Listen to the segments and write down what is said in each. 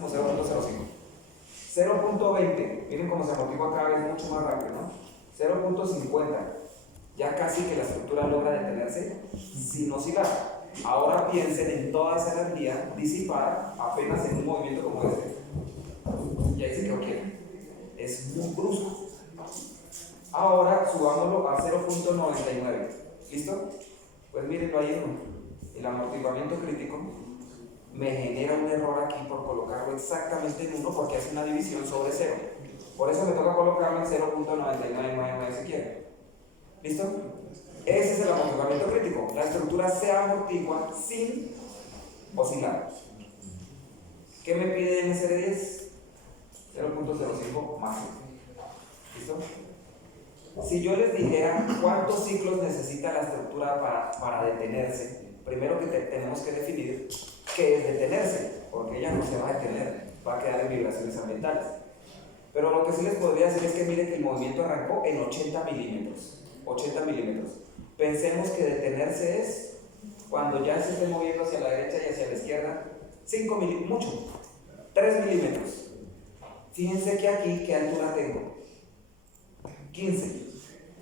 como 0.05. 0.20, miren cómo se amortigua cada vez mucho más rápido, ¿no? 0.50, ya casi que la estructura logra detenerse sin oscilar. Ahora piensen en toda esa energía disipada apenas en un movimiento como este. Y ahí se quedó quieto. Es muy brusco. Ahora subámoslo a 0.99. ¿Listo? Pues mírenlo ahí uno. El amortiguamiento crítico me genera un error aquí por colocarlo exactamente en 1 porque hace una división sobre 0. Por eso me toca colocarlo en 0.9999 si quiere. ¿Listo? Ese es el amortiguamiento crítico. La estructura se amortigua sin oscilar. ¿Qué me pide en SR10? 0.05 más. ¿Listo? Si yo les dijera cuántos ciclos necesita la estructura para detenerse, primero que tenemos que definir qué es detenerse, porque ella no se va a detener, va a quedar en vibraciones ambientales. Pero lo que sí les podría decir es que miren que el movimiento arrancó en 80 milímetros. 80 milímetros. Pensemos que detenerse es cuando ya se esté moviendo hacia la derecha y hacia la izquierda 5 milímetros, mucho, 3 milímetros. Fíjense que aquí, ¿qué altura tengo? 15.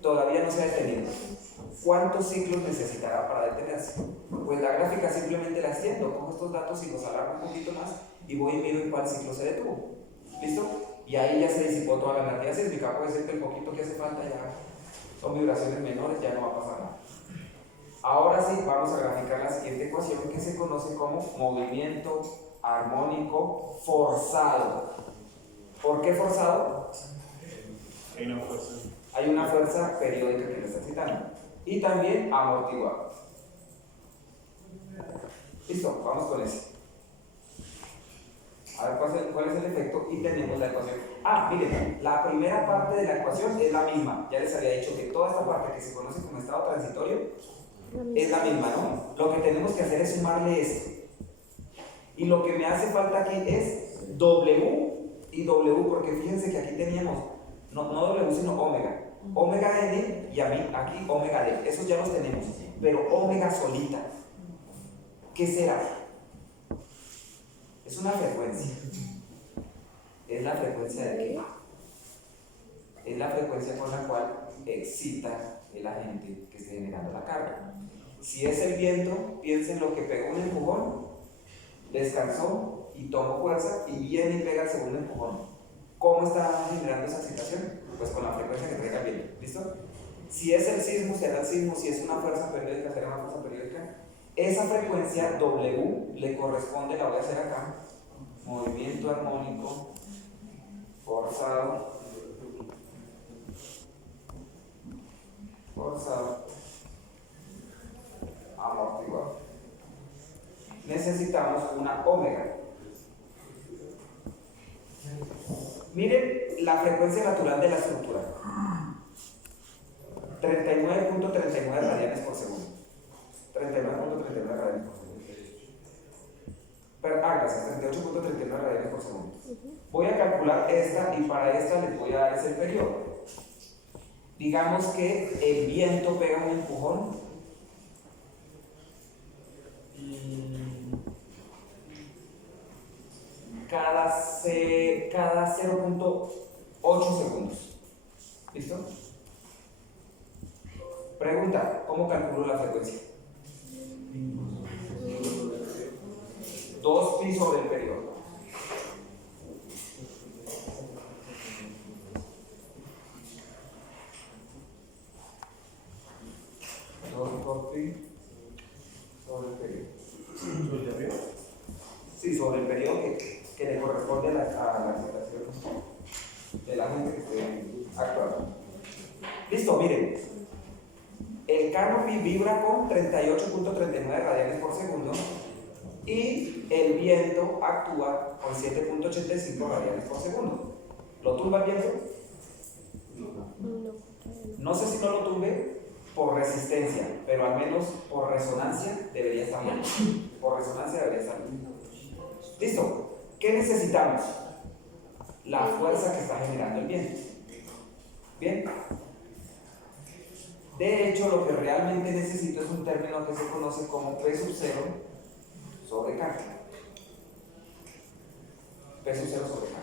Todavía no se ha detenido. ¿Cuántos ciclos necesitará para detenerse? Pues la gráfica simplemente la extiendo, cojo estos datos y los alargo un poquito más y voy y miro en cuál ciclo se detuvo. ¿Listo? Y ahí ya se disipó toda la energía sísmica. Puede ser que el poquito que hace falta ya son vibraciones menores, ya no va a pasar nada. Ahora sí, vamos a graficar la siguiente ecuación que se conoce como movimiento armónico forzado. ¿Por qué forzado? Hay una fuerza. Hay una fuerza periódica que lo está citando. Y también amortiguado. Listo, vamos con ese. A ver cuál es el efecto y tenemos la ecuación. Miren, la primera parte de la ecuación es la misma. Ya les había dicho que toda esta parte que se conoce como estado transitorio es la misma, ¿no? Lo que tenemos que hacer es sumarle este. Y lo que me hace falta aquí es W y W, porque fíjense que aquí teníamos no W sino omega. Omega N y aquí omega D. Esos ya los tenemos. Pero omega solita, ¿qué será? Es una frecuencia. ¿Es la frecuencia de qué? Es la frecuencia con la cual excita el agente que esté generando la carga. Si es el viento, piensen lo que pegó un empujón, descansó y tomó fuerza y viene y pega el segundo empujón. ¿Cómo está generando esa excitación? Pues con la frecuencia que traiga el viento. ¿Listo? Si es el sismo, será el sismo. Si es una fuerza periódica, será una fuerza periódica. Esa frecuencia W le corresponde, la voy a hacer acá, movimiento armónico forzado amortiguado. Necesitamos una omega. Miren la frecuencia natural de la estructura: 39.39 radianes por segundo. 39.39 radianes por segundo. Gracias, 38.39 radianes por segundo. Voy a calcular esta y para esta les voy a dar ese periodo. Digamos que el viento pega un empujón cada 0.8 segundos. ¿Listo? Pregunta: ¿cómo calculo la frecuencia? 2pi sobre el periodo. Sobre el periodo. Sí, sobre el periodo que le corresponde a la excitación de la gente que esté actuando. Listo, miren. El canopy vibra con 38.39 radianes por segundo y el viento actúa con 7.85 radianes por segundo. ¿Lo tumba el viento? No sé si no lo tumbe por resistencia, pero al menos por resonancia debería estar bien. Por resonancia debería estar bien. Listo. ¿Qué necesitamos? La fuerza que está generando el viento. Bien. De hecho, lo que realmente necesito es un término que se conoce como P sub 0 sobre K. P sub 0 sobre K.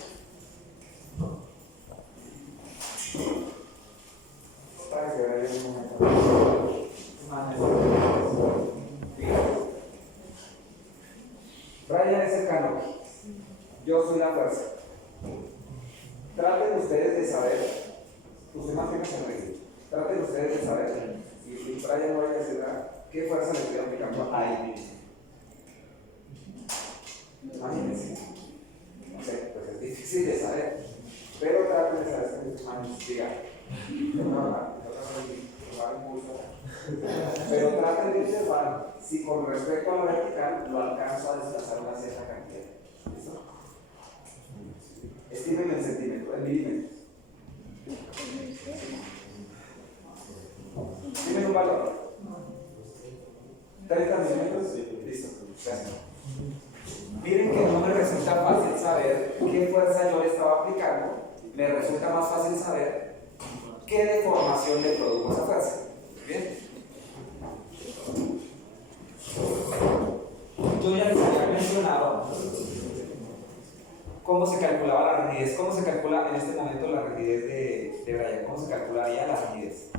Brian es el canopy. Yo soy la fuerza. Traten ustedes de saber, usted mantiene sonreír. Traten ustedes de saber, y Brian no vaya a decir nada, qué fuerza le estoy aplicando ahí. Imagínense. No sé, pues es difícil de saber, pero traten de saber si manos diga. Pero traten de observar si con respecto a la vertical lo alcanzo a desplazar una cierta cantidad. ¿Listo? Estímenlo en centímetros, en milímetros. Estimen un valor. 30 milímetros. Listo. Gracias. Miren que no me resulta fácil saber qué fuerza yo le estaba aplicando. Me resulta más fácil saber qué deformación le produjo esa fuerza. ¿Bien? Yo ya les había mencionado cómo se calculaba la rigidez. ¿Cómo se calcula en este momento la rigidez de Brian? ¿Cómo se calcularía la rigidez?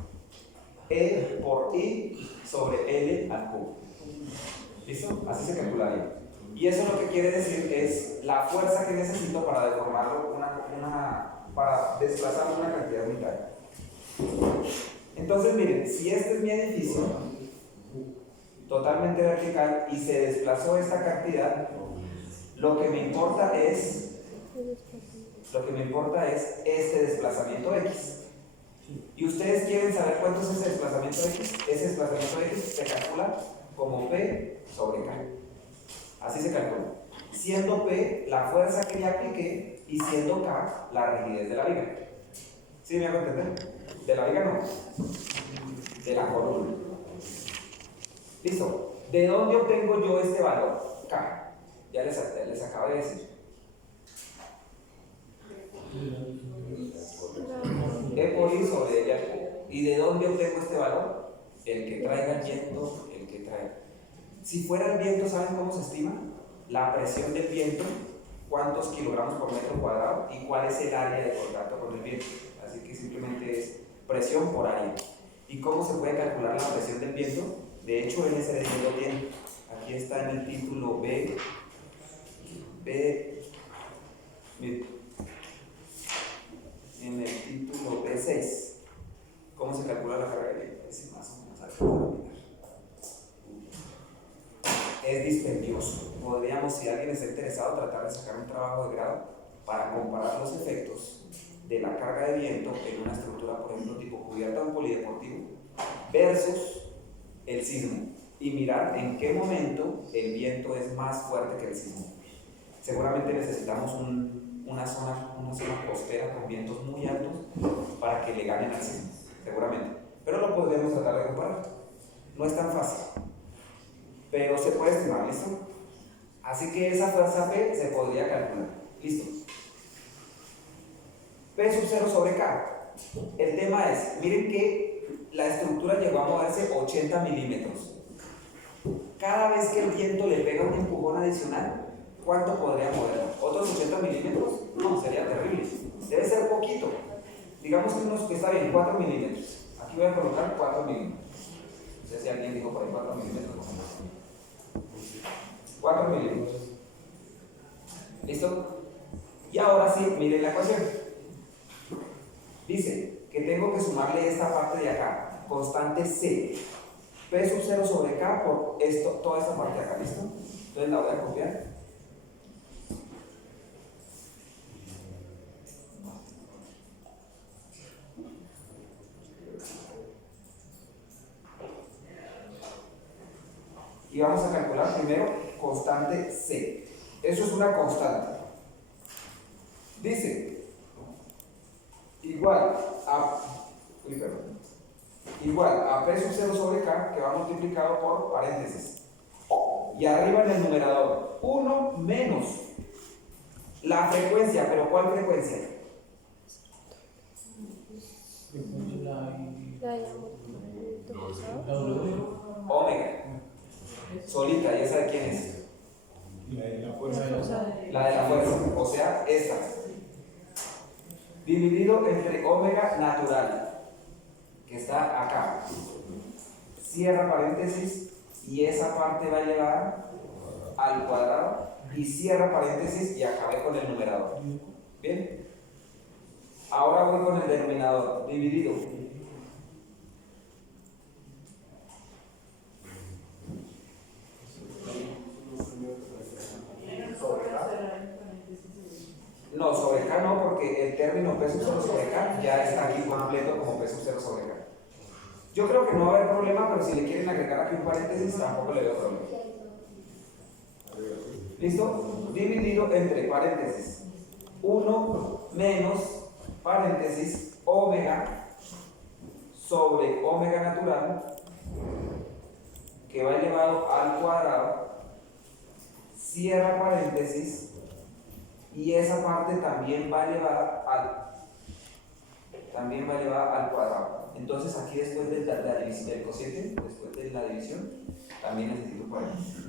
E por I sobre L al cubo. ¿Listo? Así se calcularía. Y eso lo que quiere decir es la fuerza que necesito para deformarlo, para desplazar una cantidad unitaria. Entonces, miren, si este es mi edificio, totalmente vertical, y se desplazó esta cantidad, lo que me importa es este desplazamiento X. Y ustedes quieren saber cuánto es ese desplazamiento X. Ese desplazamiento X se calcula como P sobre K. Así se calcula. Siendo P la fuerza que le apliqué y siendo K la rigidez de la viga. ¿Sí me hago entender? De la viga no. De la columna. Listo. ¿De dónde obtengo yo este valor? K. Ya les acabo de decir. E por I sobre L al cubo. ¿Y de dónde obtengo este valor? El que traiga el viento, el que traiga. Si fuera el viento, ¿saben cómo se estima? La presión del viento, cuántos kilogramos por metro cuadrado y cuál es el área de contacto con el viento. Así que simplemente es presión por área. ¿Y cómo se puede calcular la presión del viento? De hecho, él se lo tiene. Aquí está en el título en el título B6. ¿Cómo se calcula la carga de viento? Es más o menos algo. Es dispendioso. Podríamos, si alguien está interesado, tratar de sacar un trabajo de grado para comparar los efectos de la carga de viento en una estructura, por ejemplo, tipo cubierta o polideportivo, versus el sismo, y mirar en qué momento el viento es más fuerte que el sismo. Seguramente necesitamos una zona costera con vientos muy altos para que le ganen al sismo, seguramente. Pero lo podemos tratar de comparar. No es tan fácil, pero se puede estimar, ¿listo? Así que esa fuerza P se podría calcular. ¿Listo? P sub 0 sobre K. El tema es, miren que la estructura llegó a moverse 80 milímetros. Cada vez que el viento le pega un empujón adicional, ¿cuánto podría moverla? ¿Otros 80 milímetros? No, sería terrible. Debe ser poquito. Digamos que está bien, 4 milímetros. Aquí voy a colocar 4 milímetros. No sé si alguien dijo por ahí 4 milímetros. 4 milímetros. ¿Listo? Y ahora sí, miren la ecuación. Dice que tengo que sumarle esta parte de acá, constante C, P sub 0 sobre K por esto, toda esta parte de acá, ¿listo? Entonces la voy a copiar. Y vamos a calcular primero constante C. Eso es una constante. Dice igual a P sub 0 sobre K, que va multiplicado por paréntesis. Y arriba en el numerador, 1 menos la frecuencia. ¿Pero cuál frecuencia? Omega. Solita, ¿y esa de quién es? La fuerza. La de la fuerza, o sea, esta. Dividido entre omega natural, que está acá. Cierra paréntesis y esa parte va a llevar al cuadrado y cierra paréntesis y acabé con el numerador. ¿Bien? Ahora voy con el denominador, dividido. No, sobre K no, porque el término peso cero sobre K ya está aquí completo como peso cero sobre K. Yo creo que no va a haber problema, pero si le quieren agregar aquí un paréntesis, tampoco le veo problema. ¿Listo? Dividido entre paréntesis 1 menos paréntesis omega sobre omega natural, que va elevado al cuadrado, cierra paréntesis, y esa parte también va elevada al cuadrado. Entonces aquí después de la división del cociente, después de la división, también necesito paréntesis.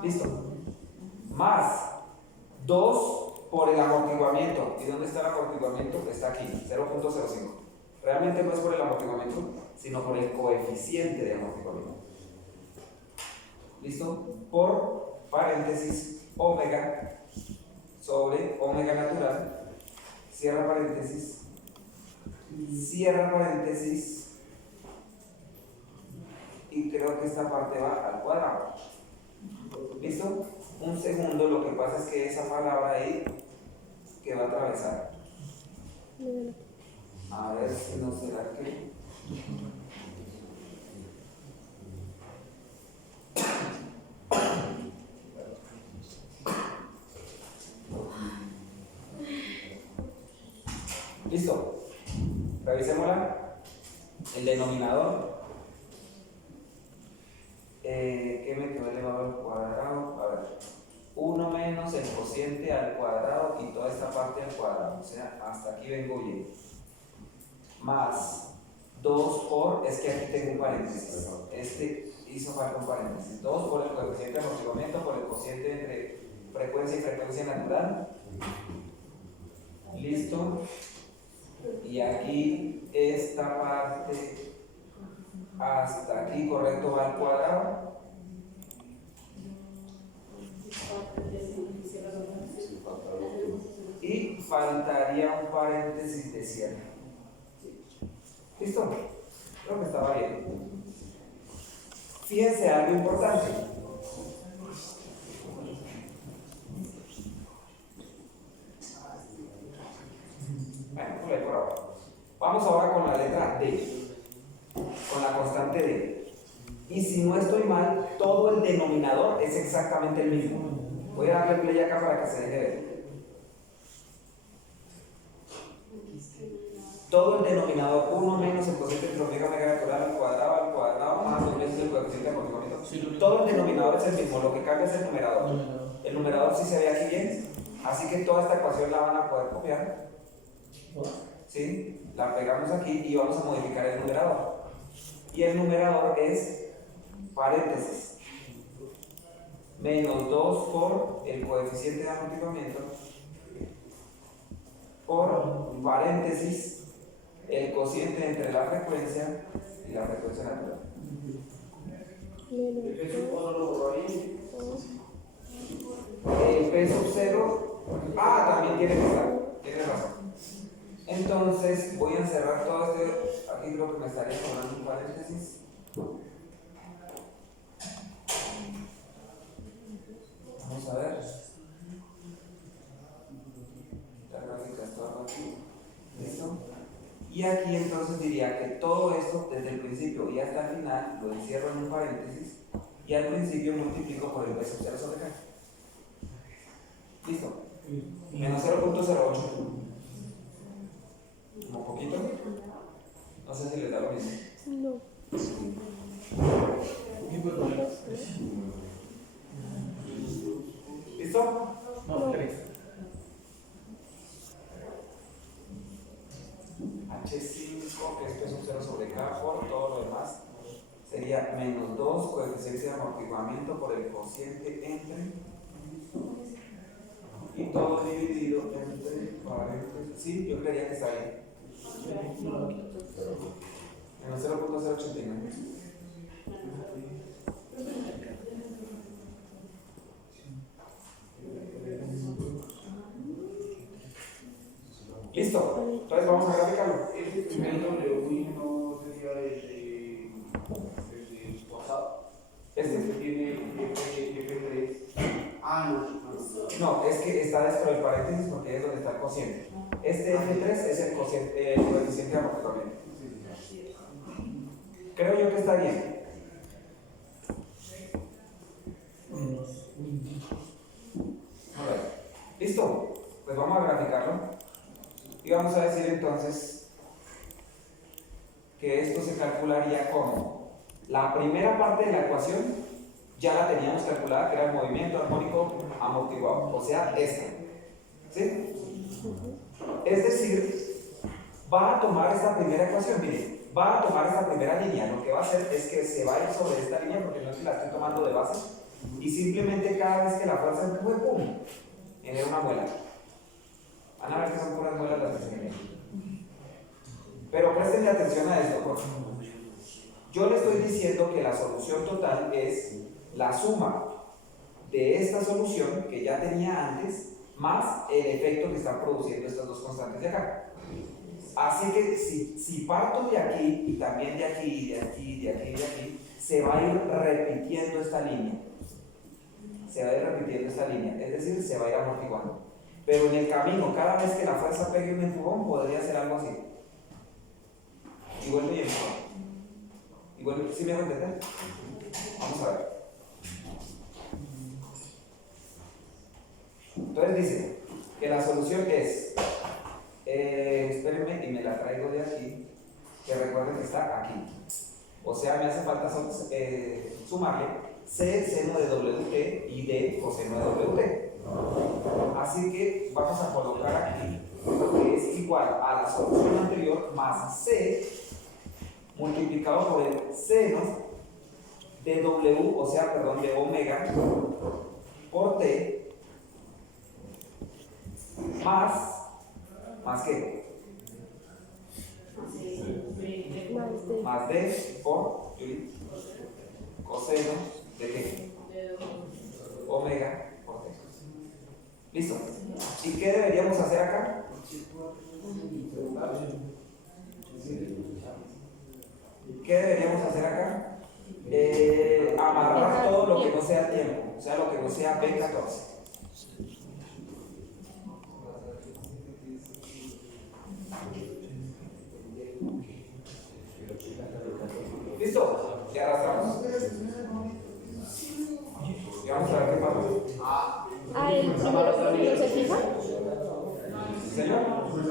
¿Listo? Más 2 por el amortiguamiento. ¿Y dónde está el amortiguamiento? Está aquí, 0.05. Realmente no es por el amortiguamiento, sino por el coeficiente de amortiguamiento. ¿Listo? Por paréntesis omega sobre omega natural, cierra paréntesis, y creo que esta parte va al cuadrado. ¿Listo? Un segundo, lo que pasa es que esa palabra ahí que va a atravesar. A ver si no será que. ¿Listo? Revisémosla. El denominador. ¿Qué me quedó elevado al cuadrado? A ver. 1 menos el cociente al cuadrado y toda esta parte al cuadrado. O sea, hasta aquí vengo bien. Más 2 por, es que aquí tengo un paréntesis. Este hizo falta un paréntesis. 2 por el coeficiente de amortiguamiento, por el cociente entre frecuencia y frecuencia natural. Listo. Y aquí esta parte hasta aquí, correcto, va al cuadrado. Y faltaría un paréntesis de cierre. ¿Listo? Creo que estaba bien. Fíjense algo importante. Bueno, por ahí por ahora. Vamos ahora con la letra D, con la constante D. Y si no estoy mal, todo el denominador es exactamente el mismo. Voy a darle play acá para que se deje ver. Todo el denominador 1 menos el cociente entre omega natural al cuadrado, más 2 veces el coeficiente de amortiguamiento. Todo el denominador es el mismo, lo que cambia es el numerador. El numerador sí se ve aquí bien, así que toda esta ecuación la van a poder copiar. ¿Sí? La pegamos aquí y vamos a modificar el numerador. Y el numerador es paréntesis menos 2 por el coeficiente de amortiguamiento por paréntesis el cociente entre la frecuencia y la frecuencia natural. El peso cero, también tiene que estar, tiene razón. Entonces voy a encerrar todo este, aquí creo que me estaría sobrando un paréntesis. Vamos a ver. La gráfica está aquí. ¿Listo? Y aquí entonces diría que todo esto desde el principio y hasta el final lo encierro en un paréntesis y al principio multiplico por el peso cero sobre K. ¿Listo? Menos 0.08. ¿Como poquito? No sé si les da lo mismo. No. ¿Listo? No. H5, que es peso cero sobre K, por todo lo demás, sería menos 2 coeficiente de amortiguamiento por el cociente entre y todo dividido entre paréntesis. Sí, yo creería que está bien. En el 0.089. Listo. Entonces vamos a graficarlo. Ese primer W no sería desde WhatsApp. Este. Tiene F3. No, es que está dentro del paréntesis porque es donde está el cociente. Este F3 es el coeficiente de amortiguamiento. Creo yo que está bien. A ver. ¿Listo? Pues vamos a graficarlo. Y vamos a decir entonces que esto se calcularía como la primera parte de la ecuación ya la teníamos calculada, que era el movimiento armónico amortiguado, o sea, esta. ¿Sí? Es decir, va a tomar esta primera ecuación, miren, va a tomar esta primera línea, lo que va a hacer es que se va a ir sobre esta línea porque no es que la estoy tomando de base, y simplemente cada vez que la fuerza empuje, ¡pum!, genera una muela. Van a ver que son puras muelas las que se generan. Pero presten atención a esto, por favor. Yo le estoy diciendo que la solución total es la suma de esta solución que ya tenía antes más el efecto que están produciendo estas dos constantes de acá. Así que si parto de aquí y también de aquí, de aquí, de aquí, de aquí, se va a ir repitiendo esta línea. Se va a ir repitiendo esta línea, es decir, se va a ir amortiguando. Pero en el camino, cada vez que la fuerza pegue un empujón, podría ser algo así. Y vuelve y empuja. Y vuelve, ¿sí me voy a entender? Vamos a ver. Entonces dice que la solución es, espérenme y me la traigo de aquí, que recuerden que está aquí. O sea, me hace falta sumarle C seno de WT y D coseno de WT. Así que vamos a colocar aquí que es igual a la solución anterior más C multiplicado por el seno de W, o sea, perdón, de omega por T más ¿qué? Más D por coseno de qué? Omega por T. ¿Listo? ¿Y qué deberíamos hacer acá? ¿Qué deberíamos hacer acá? Amarrar todo lo que no sea tiempo, o sea, lo que no sea B14. ¿Listo? Ya arrastramos. Y vamos a ver qué pasa. ¿El primero no se fija? ¿Señor?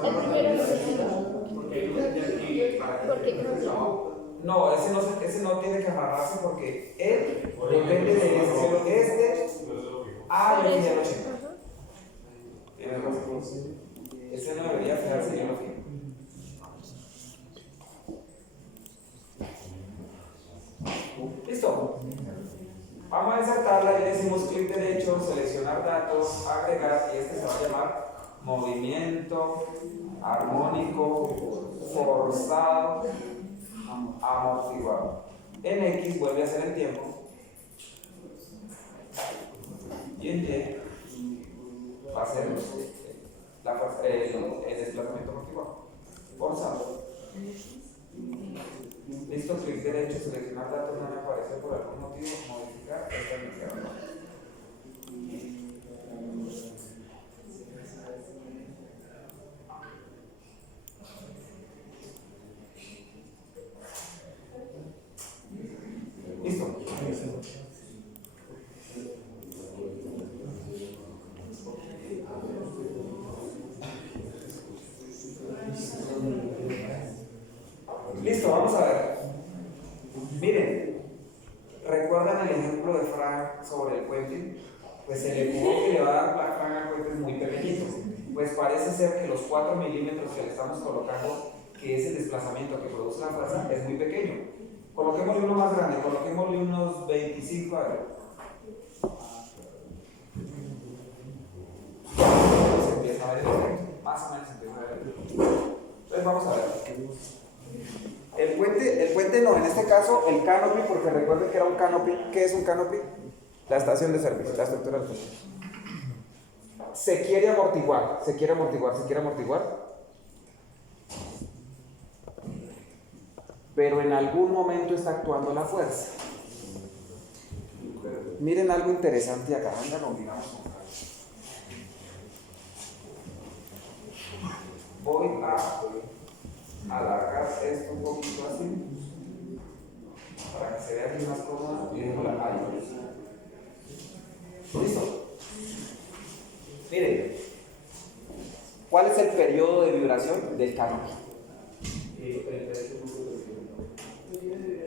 ¿El primero no se fija? ¿Por qué? No, ese no tiene que amarrarse porque él depende de este. Ah, yo ya lo sé. Tienes razón. Ese no debería fijarse, yo lo fijo. ¿Listo? Vamos a insertarla y le decimos clic derecho, seleccionar datos, agregar, y este se va a llamar movimiento armónico forzado amortiguado. En X vuelve a ser el tiempo y en Y va a ser el desplazamiento amortiguado forzado. Listo, clic derecho, seleccionar datos, no me aparece por algún motivo, modificar, esta línea. Listo. Listo, vamos a ver. Miren, ¿recuerdan el ejemplo de Frank sobre el puente? Pues el empujón que le va a dar la Frank al puente es muy pequeñito. Pues parece ser que los 4 milímetros que le estamos colocando, que es el desplazamiento que produce la fuerza, es muy pequeño. Coloquémosle uno más grande, coloquémosle unos 25, a ver. Se empieza a ver el efecto, más o menos se empieza a ver el efecto. Entonces vamos a ver. El puente no, en este caso el canopy, porque recuerden que era un canopy. ¿Qué es un canopy? La estación de servicio, la estructura del puente. Se quiere amortiguar. Pero en algún momento está actuando la fuerza. Miren algo interesante acá. Venga, combinamos con calma. Voy a alargar esto un poquito así para que se vea aquí más cómodo y dejo la ahí. ¿Listo? Miren, ¿cuál es el periodo de vibración del canopy?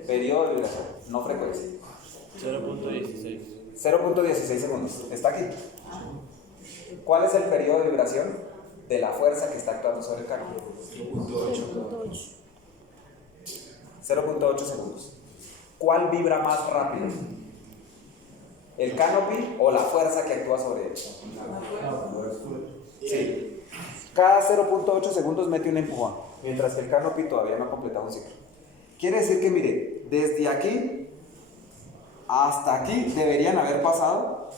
Periodo de vibración, no frecuencia. 0.16. 0.16 segundos. ¿Está aquí? ¿Cuál es el periodo de vibración de la fuerza que está actuando sobre el canopy? 0.8 segundos. ¿Cuál vibra más rápido? ¿El canopy o la fuerza que actúa sobre él? Sí. Cada 0.8 segundos mete un empujón, mientras que el canopy todavía no ha completado un ciclo. Quiere decir que, mire, desde aquí hasta aquí deberían haber pasado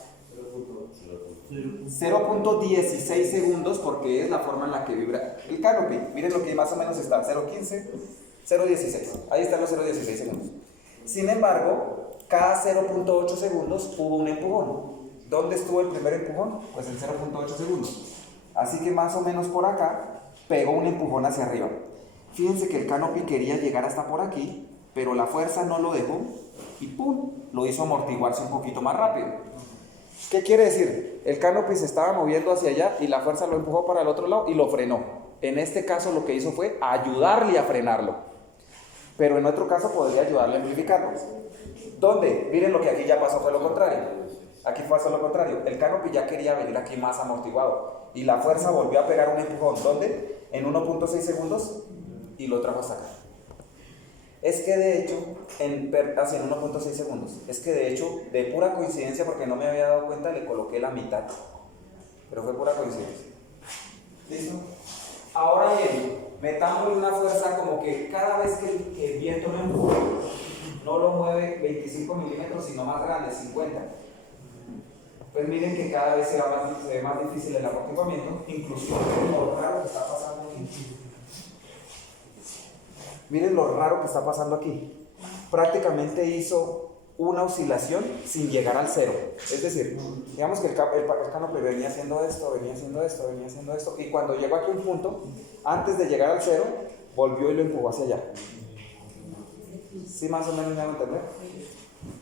0.16 segundos, porque es la forma en la que vibra el canopy. Miren lo que más o menos está, 0.15, 0.16. Ahí están los 0.16 segundos. Sin embargo, cada 0.8 segundos hubo un empujón. ¿Dónde estuvo el primer empujón? Pues en 0.8 segundos. Así que más o menos por acá pegó un empujón hacia arriba. Fíjense que el canopy quería llegar hasta por aquí, pero la fuerza no lo dejó y ¡pum! Lo hizo amortiguarse un poquito más rápido. ¿Qué quiere decir? El canopy se estaba moviendo hacia allá y la fuerza lo empujó para el otro lado y lo frenó. En este caso lo que hizo fue ayudarle a frenarlo, pero en otro caso podría ayudarle a amplificarlo. ¿Dónde? Miren, lo que aquí ya pasó fue lo contrario. Aquí pasó lo contrario. El canopy ya quería venir aquí más amortiguado y la fuerza volvió a pegar un empujón. ¿Dónde? En 1.6 segundos y lo trajo hasta acá. Es que de hecho, en 1.6 segundos, es que de hecho, de pura coincidencia, porque no me había dado cuenta, le coloqué la mitad. Pero fue pura coincidencia. ¿Listo? Ahora bien, metámosle una fuerza como que cada vez que el viento lo empuja, no lo mueve 25 milímetros, sino más grande, 50. Pues miren que cada vez se ve más difícil el amortiguamiento, inclusive lo raro que está pasando aquí. Miren lo raro que está pasando aquí. Prácticamente hizo una oscilación sin llegar al cero. Es decir, digamos que el canopy venía haciendo esto, y cuando llegó aquí a un punto, antes de llegar al cero, volvió y lo empujó hacia allá. ¿Sí más o menos me hago entender?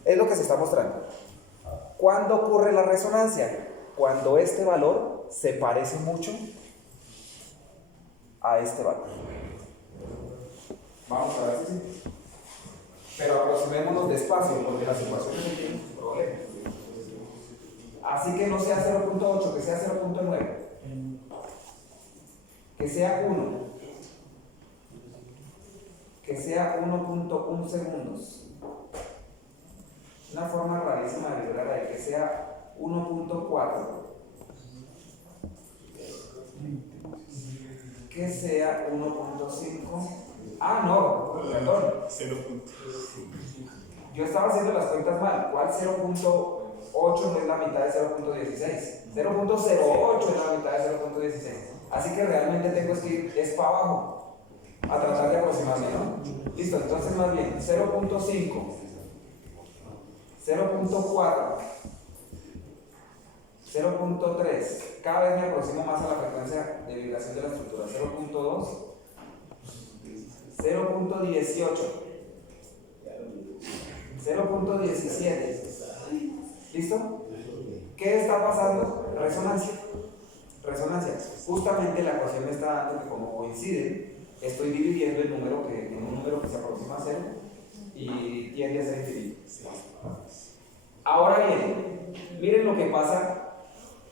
Es lo que se está mostrando. ¿Cuándo ocurre la resonancia? Cuando este valor se parece mucho a este valor. Vamos a ver si sí. Pero aproximémonos despacio, porque las ecuaciones no tienen sus problemas. Así que no sea 0.8, que sea 0.9. Que sea 1. Que sea 1.1 segundos. Una forma rarísima de vibrar ahí, que sea 1.4. Que sea 1.5. Ah, no, perdón. 0. Yo estaba haciendo las cuentas mal. ¿Cuál 0.8 no es la mitad de 0.16? 0.08 es la mitad de 0.16. Así que realmente tengo que ir para abajo a tratar de aproximarme, ¿no? Listo, entonces más bien 0.5, 0.4, 0.3. Cada vez me aproximo más a la frecuencia de vibración de la estructura. 0.2, 0.18, 0.17. ¿Listo? ¿Qué está pasando? Resonancia. Justamente la ecuación me está dando que como coinciden, estoy dividiendo el número en un número que se aproxima a 0 y tiende a ser infinito. Ahora bien, miren lo que pasa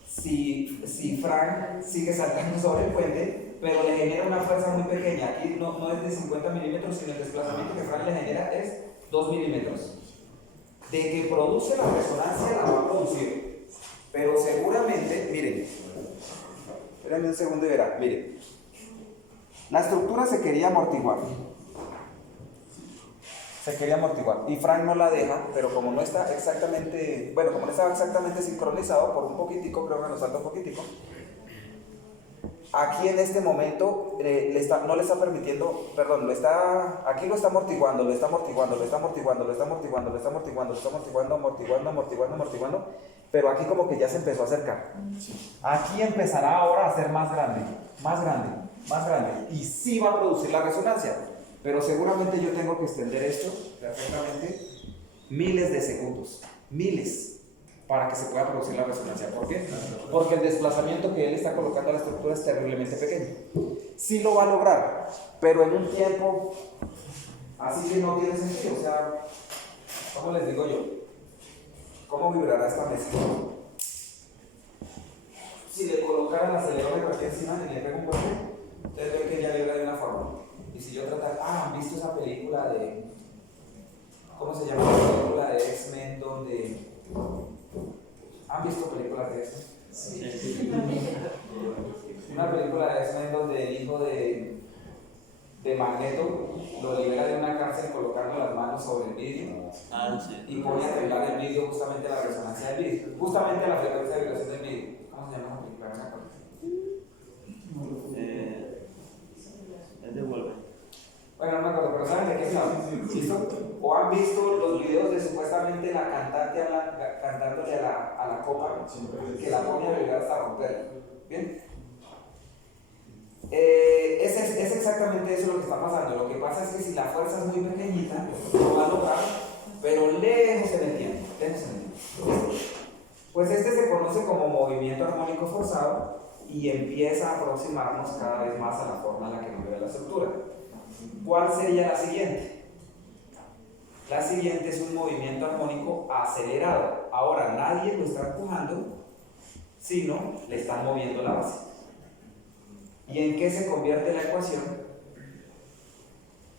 si Frank sigue saltando sobre el puente, pero le genera una fuerza muy pequeña. Aquí no es de 50 milímetros, sino el desplazamiento que Frank le genera es 2 milímetros. De que produce la resonancia, la va a producir. Pero seguramente, miren, espérenme un segundo y verán, miren. La estructura se quería amortiguar. Y Frank no la deja, pero como no está exactamente, bueno, como no estaba exactamente sincronizado por un poquitico, creo que nos falta un poquitico. Aquí en este momento no le está permitiendo, perdón, aquí lo está amortiguando, amortiguando, pero aquí como que ya se empezó a acercar. Aquí empezará ahora a ser más grande, y sí va a producir la resonancia, pero seguramente yo tengo que extender esto perfectamente miles de segundos, para que se pueda producir la resonancia. ¿Por qué? Porque el desplazamiento que él está colocando a la estructura es terriblemente pequeño. Sí lo va a lograr, pero en un tiempo así que no tiene sentido. O sea, ¿cómo les digo yo? ¿Cómo vibrará esta mesa? Si le colocara el acelerómetro aquí encima y le pego un golpe, ustedes ven que ya vibra de una forma. Y si yo tratara, ¿han visto esa película de, ¿cómo se llama la película de X-Men donde... ¿Han visto películas de eso? Sí. Una película de X-Men donde el hijo de Magneto lo libera de una cárcel colocando las manos sobre el vidrio y pone a temblar el vidrio justamente a la resonancia del vidrio, justamente a la frecuencia de vibración del vidrio. ¿Cómo se llama esa película? ¿No me acuerdo? Es de Wolverine. Bueno, no me acuerdo, pero ¿saben de qué hablan? ¿Listo? ¿O han visto los videos de supuestamente la cantante cantándole a la copa que la pone a vibrar hasta romperla? ¿Bien? Es exactamente eso lo que está pasando. Lo que pasa es que si la fuerza es muy pequeñita, lo va a lograr, pero lejos en el tiempo. Pues este se conoce como movimiento armónico forzado y empieza a aproximarnos cada vez más a la forma en la que vibra la estructura. ¿Cuál sería la siguiente? La siguiente es un movimiento armónico acelerado. Ahora nadie lo está empujando, sino le están moviendo la base. ¿Y en qué se convierte la ecuación?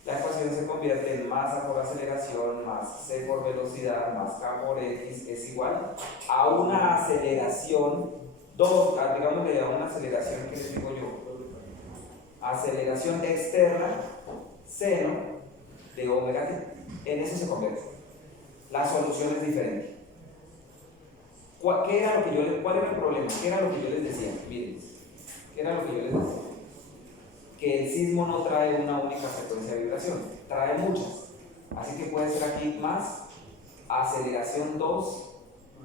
La ecuación se convierte en masa por aceleración más c por velocidad más k por x es igual a una aceleración, digámosle a una aceleración que les digo yo, aceleración externa seno de omega t. En eso se convierte. La solución es diferente. ¿Cuál era el problema? ¿Qué era lo que yo les decía? Miren, ¿qué era lo que yo les decía? Que el sismo no trae una única frecuencia de vibración, trae muchas. Así que puede ser aquí más aceleración 2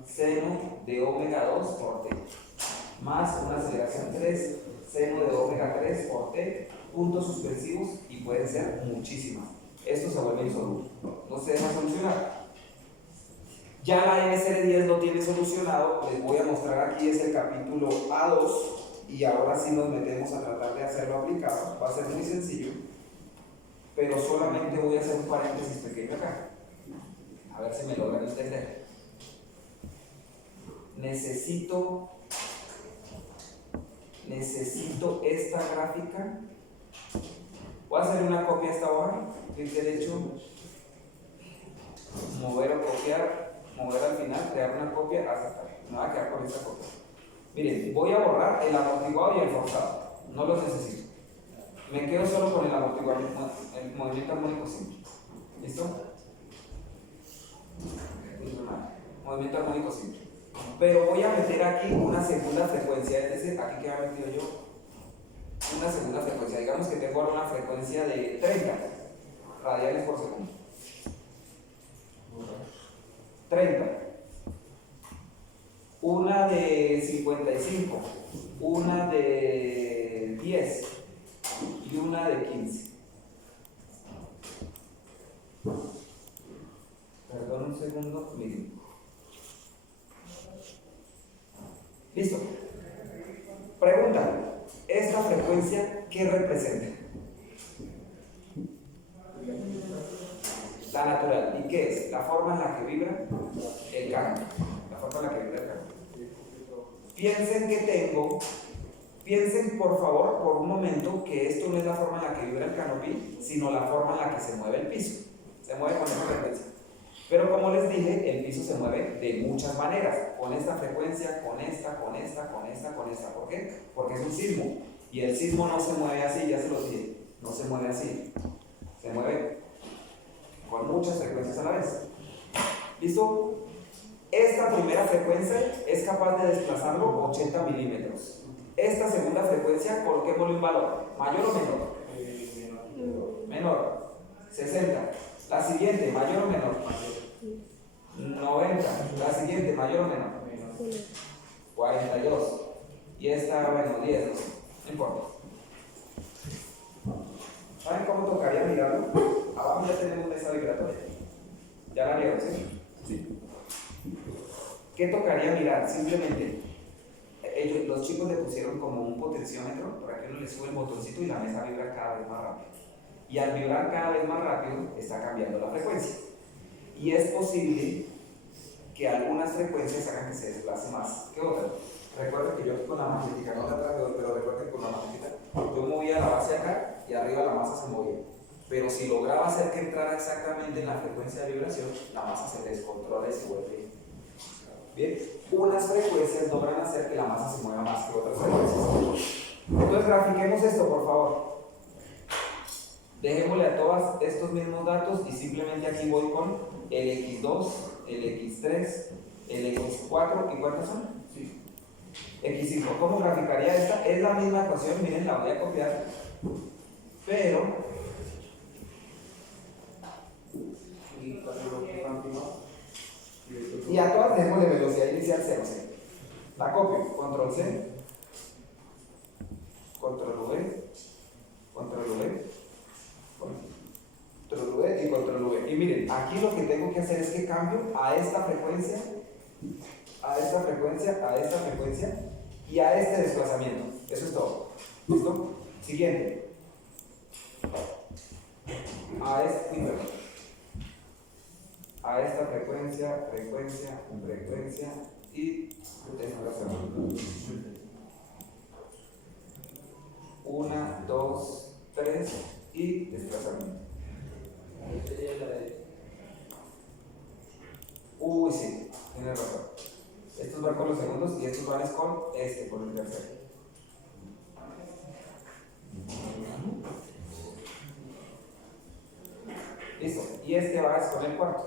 seno de omega 2 por t, más una aceleración 3 seno de omega 3 por t, puntos suspensivos, y pueden ser muchísimas. Esto se vuelve insoluble, no se deja solucionar. Ya la NSR10 lo tiene solucionado. Les voy a mostrar aquí, es el capítulo A2, y ahora sí nos metemos a tratar de hacerlo aplicado. Va a ser muy sencillo, pero solamente voy a hacer un paréntesis pequeño acá, a ver si me logran entender. Necesito esta gráfica. Voy a hacer una copia a esta hoja, clic derecho, mover o copiar, mover al final, crear una copia, aceptar. Me voy a quedar con esta copia. Miren, voy a borrar el amortiguado y el forzado, no los necesito. Me quedo solo con el amortiguado, el movimiento armónico simple. ¿Listo? Movimiento armónico simple. Pero voy a meter aquí una segunda frecuencia, es decir, aquí que había metido yo, una segunda frecuencia. Digamos que tengo ahora una frecuencia de 30 radianes por segundo. 30. Una de 55, una de 10 y una de 15. Perdón un segundo, miren. Listo. Pregunta, ¿esta frecuencia qué representa? La natural. ¿Y qué es? La forma en la que vibra el canto. La forma en la que vibra el canto. Piensen por favor por un momento que esto no es la forma en la que vibra el canopy, sino la forma en la que se mueve el piso. se mueve con esa frecuencia. Pero como les dije, el piso se mueve de muchas maneras, con esta frecuencia, con esta. ¿Por qué? Porque es un sismo. Y el sismo no se mueve así, ya se lo dije, no se mueve así. Se mueve con muchas frecuencias a la vez. ¿Listo? Esta primera frecuencia es capaz de desplazarlo 80 milímetros. Esta segunda frecuencia, coloquémosle un valor, ¿mayor o menor? Menor. 60. La siguiente, mayor o menor. 90. La siguiente, mayor o menor. 42. Y esta, bueno, 10, no importa. ¿Saben cómo tocaría mirarlo? Abajo ya tenemos mesa vibratoria. Ya la leo, ¿sí? Sí. ¿Qué tocaría mirar? Simplemente, los chicos le pusieron como un potenciómetro para que uno le sube el botoncito y la mesa vibra cada vez más rápido. Y al vibrar cada vez más rápido, está cambiando la frecuencia. Y es posible que algunas frecuencias hagan que se desplace más que otras. Recuerden que yo aquí con la magnética, no la traje hoy, pero recuerden que con la magnética yo movía la base acá y arriba la masa se movía. Pero si lograba hacer que entrara exactamente en la frecuencia de vibración, la masa se descontrola y se vuelve. Bien, unas frecuencias logran hacer que la masa se mueva más que otras frecuencias. Entonces grafiquemos esto, por favor. Dejémosle a todos estos mismos datos y simplemente aquí voy con el X2, el X3, el X4 y ¿cuántos son? Sí. X5. ¿Cómo graficaría esta? Es la misma ecuación, miren, la voy a copiar, pero y a todas tenemos de velocidad inicial 0, C. La copio, control C, control V, control V, control V y control V. Y miren, aquí lo que tengo que hacer es que cambio a esta frecuencia, a esta frecuencia, a esta frecuencia y a este desplazamiento. Eso es todo. ¿Listo? Siguiente. A esta frecuencia, frecuencia y desplazamiento. 1, 2, 3 y desplazamiento. Uy, sí, tienes razón. Estos van con los segundos y estos van con por el tercero. Listo, y este va con el cuarto.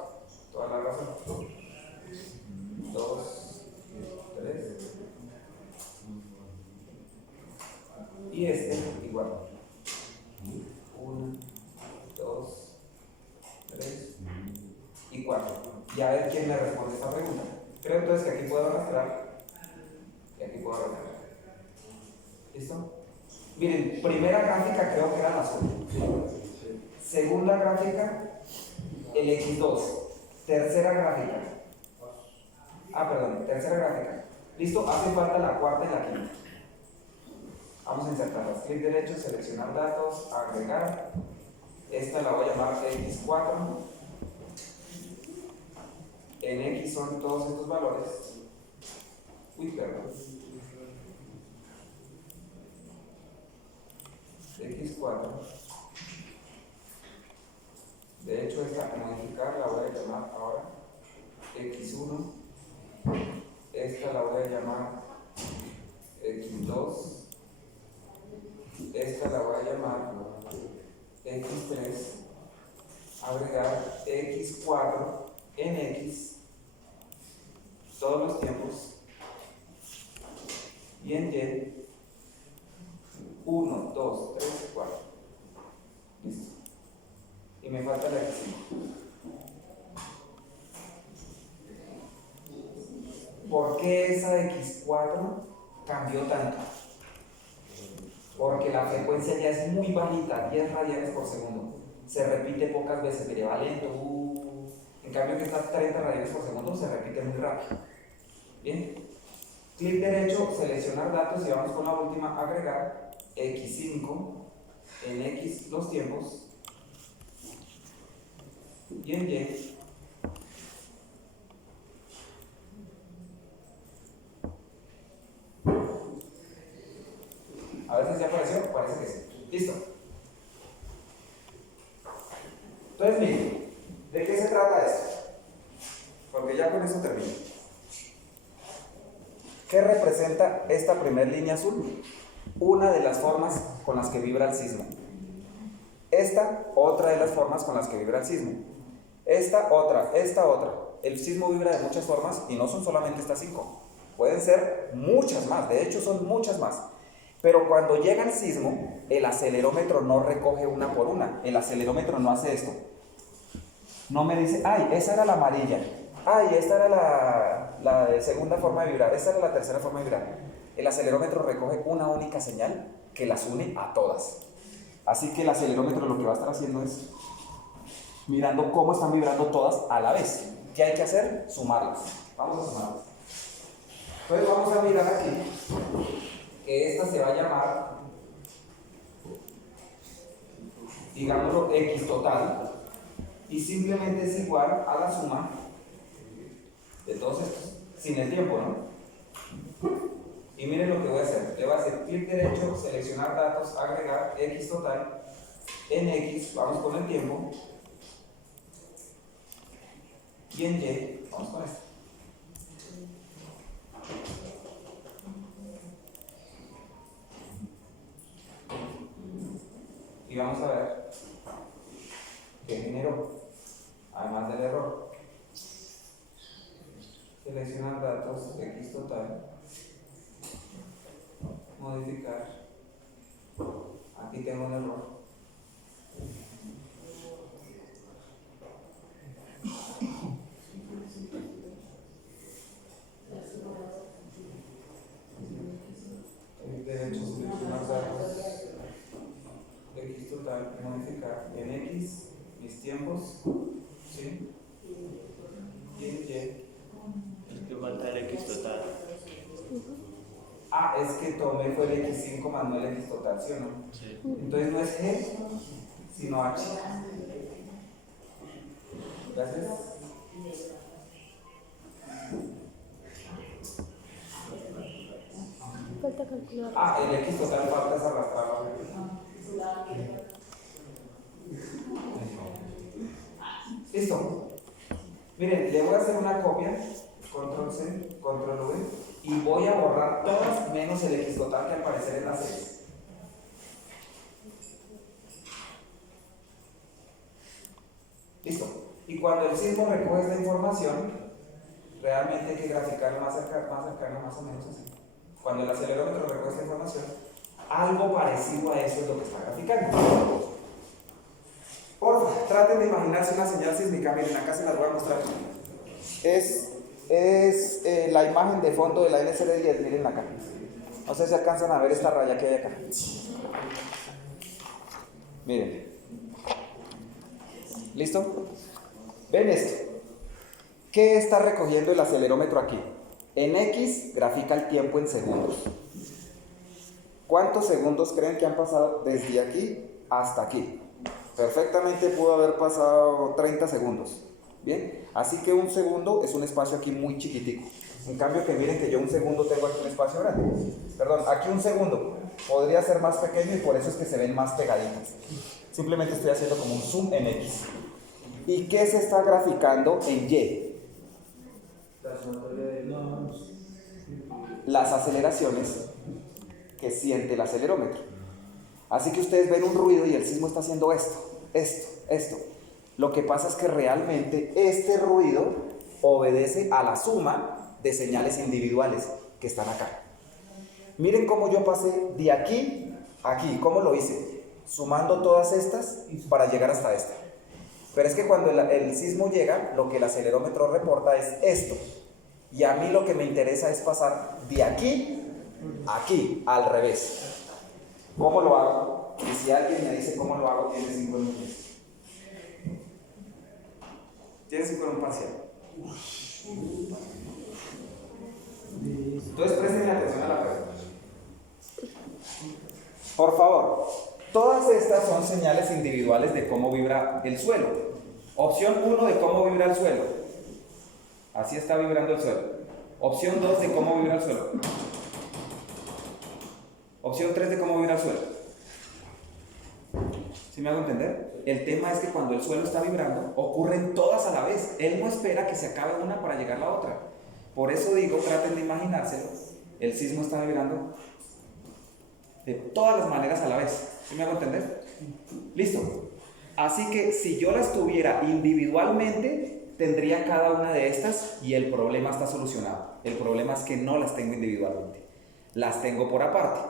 Toda la razón. 2, 3. Y igual. 1, 2, 3 y 4. Y a ver quién me responde esta pregunta. Creo entonces que aquí puedo arrastrar. Y aquí puedo arrastrar. ¿Listo? Miren, primera gráfica creo que era la azul. Segunda gráfica, el X2. Tercera gráfica. Tercera gráfica. ¿Listo? Hace falta la cuarta y la quinta. Vamos a insertarlas. Clic derecho, seleccionar datos, agregar. Esta la voy a llamar X4. En X son todos estos valores. Uy, perdón. X4. De hecho, esta modificar la voy a llamar ahora X1. Esta la voy a llamar X2. Esta la voy a llamar X3. Agregar X4 en X todos los tiempos y en Y 1, 2, 3, 4. Listo. Y me falta la X5. ¿Por qué esa X4 cambió tanto? Porque la frecuencia ya es muy bajita, 10 radianes por segundo. Se repite pocas veces, mire, va lento. En cambio que estas 30 radianes por segundo se repite muy rápido. Bien. Clic derecho, seleccionar datos y vamos con la última, agregar X5 en X los tiempos y en Y a ver si ya apareció, parece que sí. Listo. Entonces miren, representa esta primera línea azul, una de las formas con las que vibra el sismo. Esta, otra de las formas con las que vibra el sismo. Esta, otra. El sismo vibra de muchas formas y no son solamente estas 5. Pueden ser muchas más, de hecho son muchas más. Pero cuando llega el sismo, el acelerómetro no recoge una por una. El acelerómetro no hace esto. No me dice, ay, esa era la amarilla. Ay, esta era la segunda forma de vibrar. Esta era la tercera forma de vibrar. El acelerómetro recoge una única señal que las une a todas. Así que el acelerómetro lo que va a estar haciendo es mirando cómo están vibrando todas a la vez. ¿Qué hay que hacer? Sumarlas. Vamos a sumarlas. Entonces vamos a mirar aquí que esta se va a llamar, digámoslo, X total, y simplemente es igual a la suma de todos estos, sin el tiempo, ¿no? Y miren lo que voy a hacer. Le voy a hacer clic derecho, seleccionar datos, agregar X total, en X, vamos con el tiempo, y en Y, vamos con esto. Y vamos a ver qué generó, además del error. Seleccionar datos, X total, modificar. Aquí tengo un error. Derecho, seleccionar datos, X total, modificar en X, mis tiempos, ¿sí? Y en Y. Es que falta el X total. Ah, es que tomé fue el X5 más no el X total, ¿sí o no? Sí. Entonces no es G, sino H. Gracias. Falta calcular. Ah, el X total falta es arrastrarlo. Listo. Miren, le voy a hacer una copia, control C, control V, y voy a borrar todas menos el X total que al parecer en la serie. Listo. Y cuando el sismo recoge esta información, realmente hay que graficarlo más cercano, más o menos así. Cuando el acelerómetro recoge esta información, algo parecido a eso es lo que está graficando. Porfa, traten de imaginarse una señal sísmica. Miren, acá se las voy a mostrar. Es la imagen de fondo de la NCD10, miren acá. No sé si alcanzan a ver esta raya que hay acá. Miren. ¿Listo? ¿Ven esto? ¿Qué está recogiendo el acelerómetro aquí? En X grafica el tiempo en segundos. ¿Cuántos segundos creen que han pasado desde aquí hasta aquí? Perfectamente pudo haber pasado 30 segundos. Bien, así que un segundo es un espacio aquí muy chiquitico. En cambio que miren que yo un segundo tengo aquí un espacio grande. Perdón, aquí un segundo podría ser más pequeño y por eso es que se ven más pegaditas. Simplemente estoy haciendo como un zoom en X. ¿Y qué se está graficando en Y? Las aceleraciones que siente el acelerómetro. Así que ustedes ven un ruido y el sismo está haciendo esto. Lo que pasa es que realmente este ruido obedece a la suma de señales individuales que están acá. Miren cómo yo pasé de aquí a aquí. ¿Cómo lo hice? Sumando todas estas para llegar hasta esta. Pero es que cuando el sismo llega, lo que el acelerómetro reporta es esto. Y a mí lo que me interesa es pasar de aquí a aquí, al revés. ¿Cómo lo hago? Y si alguien me dice cómo lo hago, tiene 5 en un parcial. Tiene 5 en un parcial. Entonces presten atención a la pregunta. Por favor, todas estas son señales individuales de cómo vibra el suelo. Opción 1 de cómo vibra el suelo. Así está vibrando el suelo. Opción 2 de cómo vibra el suelo. Opción 3 de cómo vibra el suelo. ¿Sí me hago entender? El tema es que cuando el suelo está vibrando, ocurren todas a la vez. Él no espera que se acabe una para llegar a la otra. Por eso digo, traten de imaginárselo el sismo está vibrando de todas las maneras a la vez. ¿Sí me hago entender? Listo. Así que si yo las tuviera individualmente, tendría cada una de estas y el problema está solucionado. El problema es que no las tengo individualmente. Las tengo por aparte.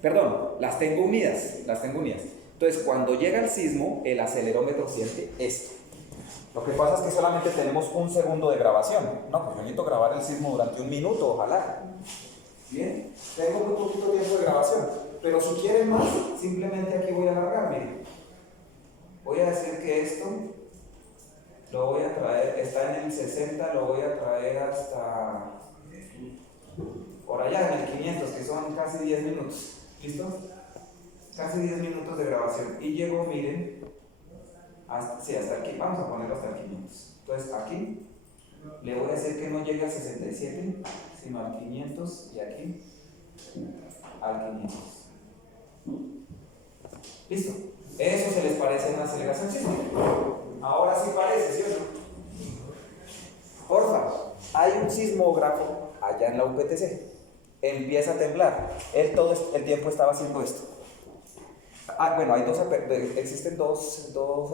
Perdón, las tengo unidas. Entonces, cuando llega el sismo, el acelerómetro siente esto. Lo que pasa es que solamente tenemos 1 segundo de grabación. No, pues yo necesito grabar el sismo durante 1 minuto, ojalá. Bien, tengo muy poquito tiempo de grabación. Pero si quieren más, simplemente aquí voy a alargar, miren. Voy a decir que esto lo voy a traer, está en el 60, lo voy a traer hasta por allá en el 500, que son casi 10 minutos. ¿Listo? Casi 10 minutos de grabación. Y llego, miren, hasta aquí. Vamos a ponerlo hasta el 500. Entonces aquí le voy a decir que no llegue al 67, sino al 500 y aquí al 500. ¿Listo? Eso se les parece una aceleración sísmica. Ahora sí parece, ¿sí o no? Porfa, hay un sismógrafo allá en la UPTC. Empieza a temblar. Él todo el tiempo estaba haciendo esto. Bueno, existen dos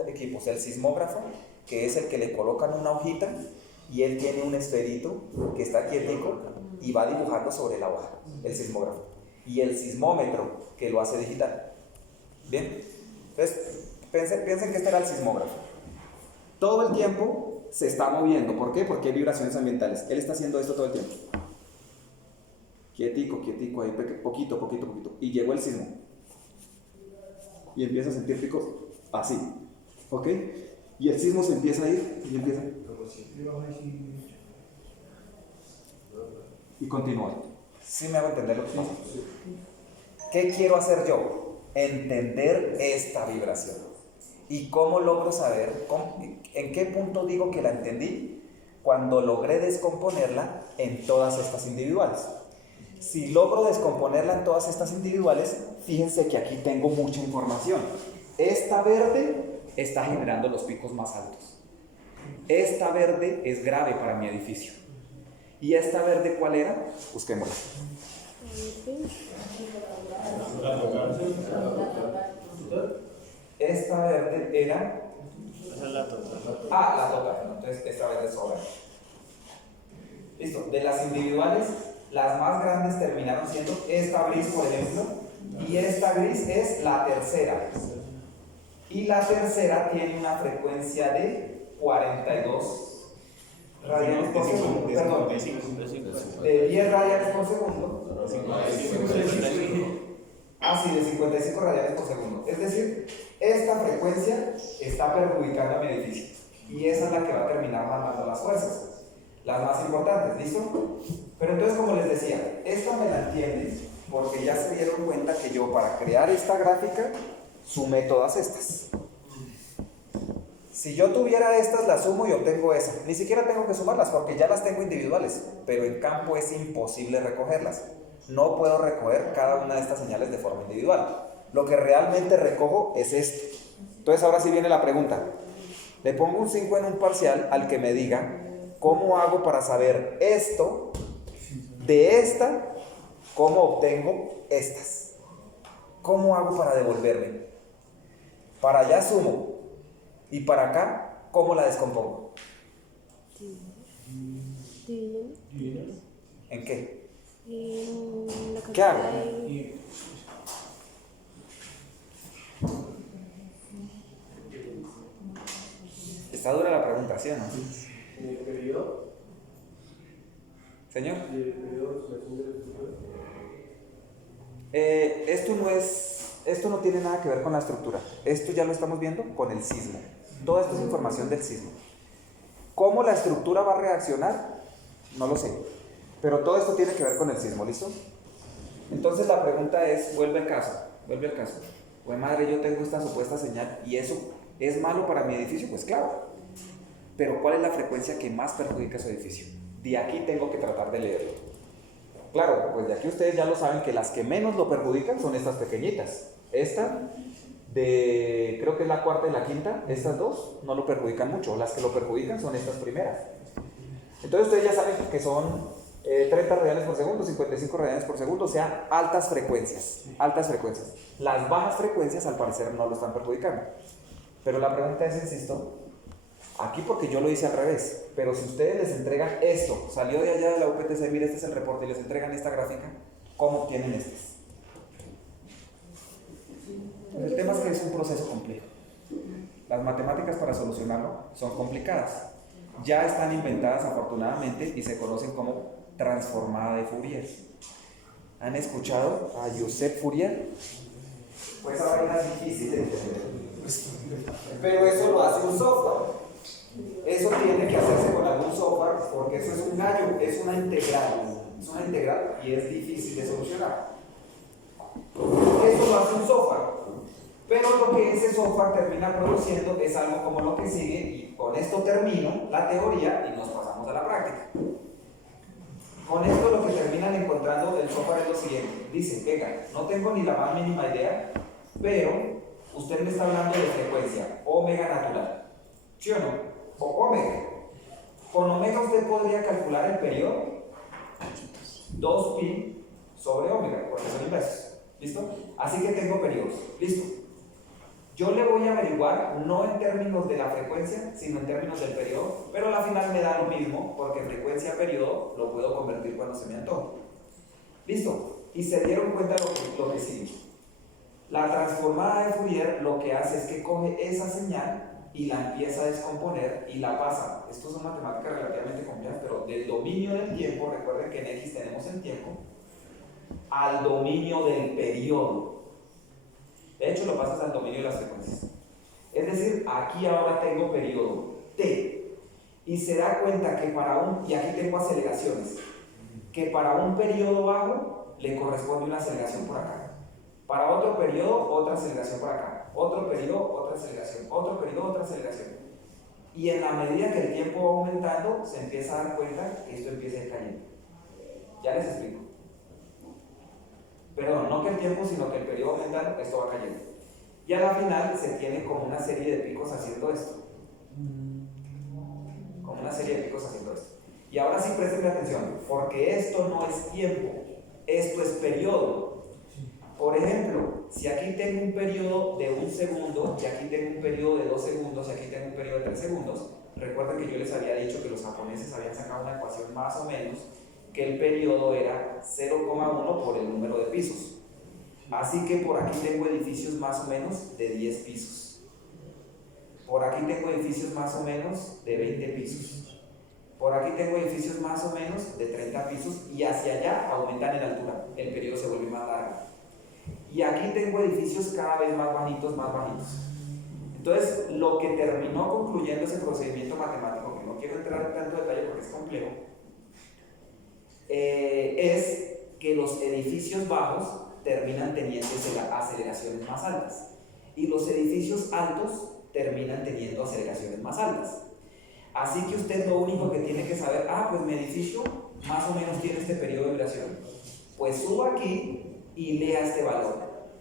equipos. El sismógrafo, que es el que le colocan una hojita y él tiene un esferito que está quietico y va dibujando sobre la hoja, el sismógrafo. Y el sismómetro, que lo hace digital. ¿Bien? Entonces, piensen que este era el sismógrafo. Todo el tiempo se está moviendo. ¿Por qué? Porque hay vibraciones ambientales. Él está haciendo esto todo el tiempo. Quietico, ahí, poquito. Y llegó el sismo. Y empieza a sentir picos así. ¿Ok? Y el sismo se empieza a ir y empieza. Y continúa. ¿Sí me hago entender lo que pasa? ¿Qué quiero hacer yo? Entender esta vibración. ¿Y cómo logro saber? ¿En qué punto digo que la entendí? Cuando logré descomponerla en todas estas individuales. Si logro descomponerla en todas estas individuales, fíjense que aquí tengo mucha información. Esta verde está generando los picos más altos. Esta verde es grave para mi edificio. ¿Y esta verde cuál era? Busquémosla. Esta verde era... la total. Entonces esta verde sobra. Listo. De las individuales, las más grandes terminaron siendo esta gris, por ejemplo, y esta gris es la tercera. Y la tercera tiene una frecuencia de 42 radianes por segundo. Perdón, de 10 radianes por segundo. Sí, de 55 radianes por segundo. Es decir, esta frecuencia está perjudicando a mi edificio. Y esa es la que va a terminar mandando las fuerzas. Las más importantes, ¿listo? Pero entonces, como les decía, esta me la entienden porque ya se dieron cuenta que yo para crear esta gráfica sumé todas estas. Si yo tuviera estas, las sumo y obtengo esa. Ni siquiera tengo que sumarlas porque ya las tengo individuales, pero en campo es imposible recogerlas. No puedo recoger cada una de estas señales de forma individual. Lo que realmente recojo es esto. Entonces ahora sí viene la pregunta. Le pongo un 5 en un parcial al que me diga cómo hago para saber esto de esta, cómo obtengo estas. ¿Cómo hago para devolverme? Para allá sumo y para acá, ¿cómo la descompongo? ¿En qué? ¿Qué hago? Está dura la pregunta, ¿sí o no? ¿En el periodo? ¿Señor? ¿Y el periodo de oscilación de la estructura? Esto no tiene nada que ver con la estructura. Esto ya lo estamos viendo con el sismo. Toda esta es información del sismo. ¿Cómo la estructura va a reaccionar? No lo sé. Pero todo esto tiene que ver con el sismo, ¿listo? Entonces la pregunta es, vuelve al caso. Pues madre, yo tengo esta supuesta señal y eso es malo para mi edificio, pues claro. Pero ¿cuál es la frecuencia que más perjudica su edificio? De aquí tengo que tratar de leerlo. Claro, pues de aquí ustedes ya lo saben que las que menos lo perjudican son estas pequeñitas. Esta, creo que es la cuarta y la quinta, estas dos no lo perjudican mucho. Las que lo perjudican son estas primeras. Entonces ustedes ya saben que son 30 radianes por segundo, 55 radianes por segundo, o sea, altas frecuencias, altas frecuencias. Las bajas frecuencias al parecer no lo están perjudicando. Pero la pregunta es, insisto, aquí porque yo lo hice al revés, pero si ustedes les entregan esto, salió de allá de la UPTC, mire, este es el reporte, y les entregan esta gráfica, ¿cómo obtienen estas? El tema es que es un proceso complejo. Las matemáticas para solucionarlo son complicadas. Ya están inventadas afortunadamente y se conocen como transformada de Fourier. ¿Han escuchado a Joseph Fourier? Pues esa vaina es difícil de entender. Pero eso lo hace un software. Eso tiene que hacerse con algún software porque eso es un gallo, es una integral. Es una integral y es difícil de solucionar. Eso lo hace un software. Pero lo que ese software termina produciendo es algo como lo que sigue, y con esto termino la teoría y nos pasamos a la práctica. Con esto lo que terminan encontrando el software es lo siguiente. Dice, venga, no tengo ni la más mínima idea, pero usted me está hablando de frecuencia, omega natural. ¿Sí o no? O omega. Con omega usted podría calcular el periodo 2pi sobre omega, porque son inversos. ¿Listo? Así que tengo periodos. ¿Listo? Yo le voy a averiguar no en términos de la frecuencia, sino en términos del periodo, pero al final me da lo mismo, porque frecuencia periodo lo puedo convertir cuando se me antoje. ¿Listo? Y se dieron cuenta lo que sigue. La transformada de Fourier lo que hace es que coge esa señal y la empieza a descomponer y la pasa. Estos son matemáticas relativamente complejas, pero del dominio del tiempo, recuerden que en X tenemos el tiempo, al dominio del periodo. De hecho, lo pasas al dominio de las frecuencias. Es decir, aquí ahora tengo periodo T. Y se da cuenta que y aquí tengo aceleraciones, que para un periodo bajo le corresponde una aceleración por acá. Para otro periodo, otra aceleración por acá. Otro periodo, otra aceleración. Otro periodo, otra aceleración. Y en la medida que el tiempo va aumentando, se empieza a dar cuenta que esto empieza a ir cayendo. Ya les explico. Perdón, no que el tiempo, sino que el periodo aumentando, esto va cayendo. Y a la final se tiene como una serie de picos haciendo esto. Como una serie de picos haciendo esto. Y ahora sí presten atención, porque esto no es tiempo, esto es periodo. Por ejemplo, si aquí tengo un periodo de 1 segundo, y aquí tengo un periodo de 2 segundos, y aquí tengo un periodo de 3 segundos, recuerden que yo les había dicho que los japoneses habían sacado una ecuación más o menos, que el periodo era 0,1 por el número de pisos. Así que por aquí tengo edificios más o menos de 10 pisos. Por aquí tengo edificios más o menos de 20 pisos. Por aquí tengo edificios más o menos de 30 pisos y hacia allá aumentan en altura. El periodo se vuelve más largo. Y aquí tengo edificios cada vez más bajitos, más bajitos. Entonces, lo que terminó concluyendo ese procedimiento matemático, que no quiero entrar en tanto detalle porque es complejo, es que los edificios bajos terminan teniendo aceleraciones más altas y los edificios altos terminan teniendo aceleraciones más altas. Así que usted lo único que tiene que saber, pues mi edificio más o menos tiene este periodo de vibración, pues suba aquí y lea este valor,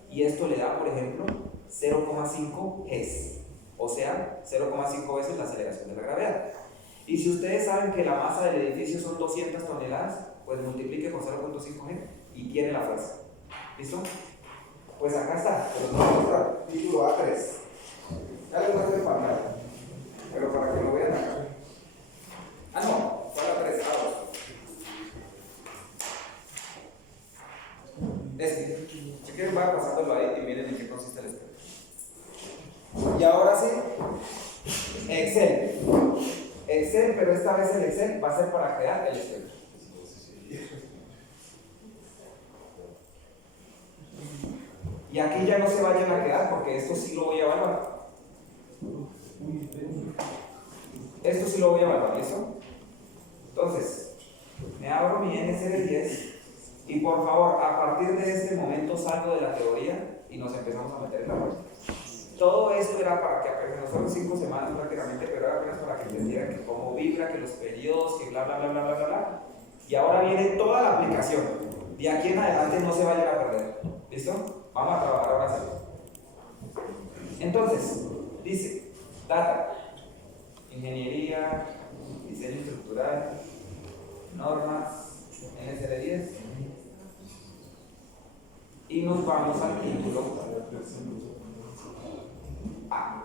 y esto le da, por ejemplo, 0,5 Gs, o sea, 0,5 veces la aceleración de la gravedad. Y si ustedes saben que la masa del edificio son 200 toneladas, pues multiplique con 0,5 G y tiene la fuerza. ¿Listo? Pues acá está, pero no voy a mostrar. Título A3. Ya les muestro en pantalla, pero para que lo vean acá. No, fue A3, A2. Si quieren, vaya pasándolo ahí y miren en qué consiste el espejo. Y ahora sí, Excel. Excel, pero esta vez el Excel va a ser para crear el espejo. Y aquí ya no se vayan a quedar porque esto sí lo voy a evaluar. Esto sí lo voy a evaluar, ¿listo? Entonces, me abro mi NCD10 y por favor, a partir de este momento salgo de la teoría y nos empezamos a meter en la práctica. Todo esto era para que apenas, fueron 5 semanas prácticamente, pero era apenas para que entendieran que cómo vibra, que los periodos, que bla bla bla bla bla bla bla. Y ahora viene toda la aplicación. De aquí en adelante no se vayan a perder. ¿Listo? Vamos a trabajar ahora sí. Entonces, dice, data, ingeniería, diseño estructural, normas, NSR 10. Y nos vamos al título A.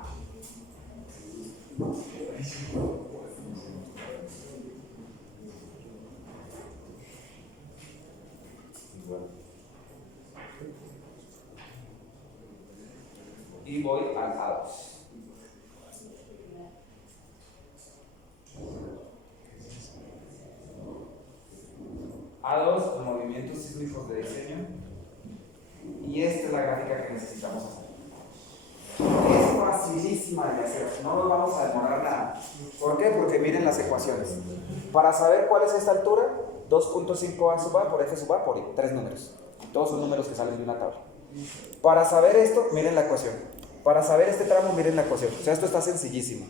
Y voy al A2. A2, movimientos sísmicos de diseño. Y esta es la gráfica que necesitamos hacer. Es facilísima de hacer, no nos vamos a demorar nada. ¿Por qué? Porque miren las ecuaciones. Para saber cuál es esta altura, 2.5 A sub A por F sub A por I, 3 números. Todos son números que salen de una tabla. Para saber esto, miren la ecuación. Para saber este tramo, miren la ecuación. O sea, esto está sencillísimo.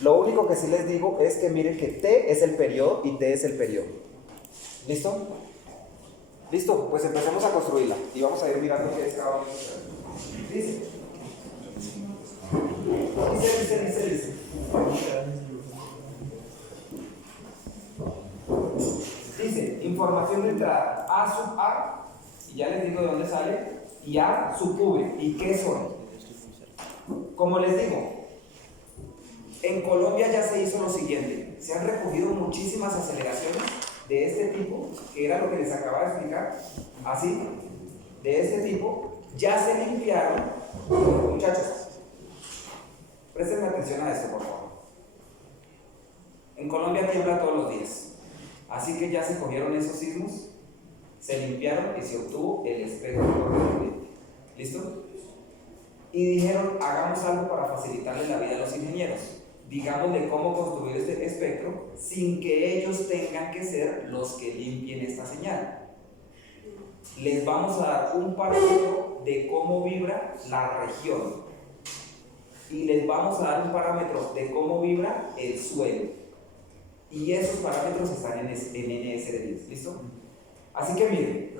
Lo único que sí les digo es que miren que T es el periodo y T es el periodo. ¿Listo? ¿Listo? Pues empecemos a construirla y vamos a ir mirando qué es cada uno. Dice. Dice, información de entrada, A sub A, y ya les digo de dónde sale, y A sub V. ¿Y qué son? Como les digo, en Colombia ya se hizo lo siguiente, se han recogido muchísimas aceleraciones de este tipo, que era lo que les acababa de explicar, así, de este tipo, ya se limpiaron. Muchachos, presten atención a esto, por favor. En Colombia tiembla todos los días, así que ya se cogieron esos sismos, se limpiaron y se obtuvo el espectro correspondiente. ¿Listo? Y dijeron, hagamos algo para facilitarle la vida a los ingenieros. Digámosle cómo construir este espectro sin que ellos tengan que ser los que limpien esta señal. Les vamos a dar un parámetro de cómo vibra la región y les vamos a dar un parámetro de cómo vibra el suelo, y esos parámetros están en NSR10. ¿Listo? Así que miren,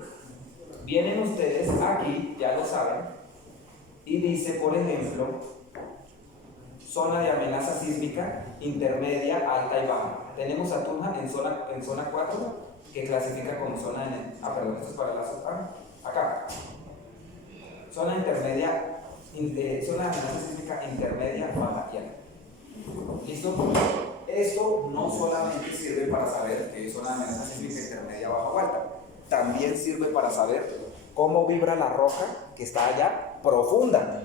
vienen ustedes aquí, ya lo saben, y dice, por ejemplo, zona de amenaza sísmica intermedia, alta y baja. Tenemos a Tunja en zona 4, que clasifica como zona de... perdón, esto es para la zona... acá. Zona intermedia, zona de amenaza sísmica intermedia, baja y alta. ¿Listo? Esto no solamente sirve para saber que es zona de amenaza sísmica intermedia, baja o alta. También sirve para saber cómo vibra la roca que está allá profunda.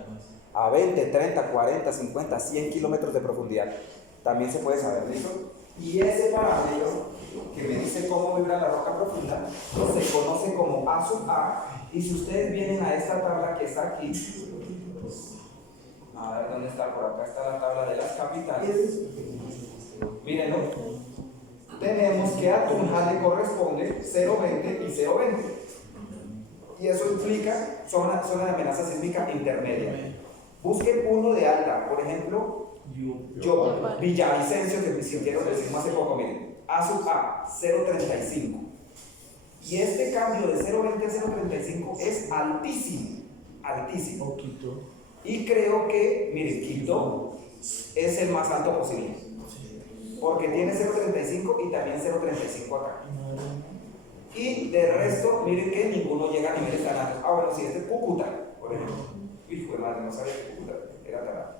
A 20, 30, 40, 50, 100 kilómetros de profundidad. También se puede saber, ¿listo? Y ese parámetro que me dice cómo vibra la roca profunda se conoce como A sub A. Y si ustedes vienen a esta tabla que está aquí, a ver dónde está, por acá está la tabla de las capitales. Mírenlo. Tenemos que a Tunja le corresponde 0,20 y 0,20. Y eso implica zona de amenaza sísmica intermedia. Busquen uno de alta, por ejemplo, Villavicencio, que sintieron el sismo hace poco, miren, A sub A, 0,35. Y este cambio de 0,20 a 0,35 es altísimo, altísimo. Y creo que, miren, Quito es el más alto posible, porque tiene 0,35 y también 0,35 acá. Y de resto, miren que ninguno llega a niveles tan altos. Ah, bueno, si es de Cúcuta, por ejemplo. Hijo de madre, no sabía que Cúcuta era tan alto.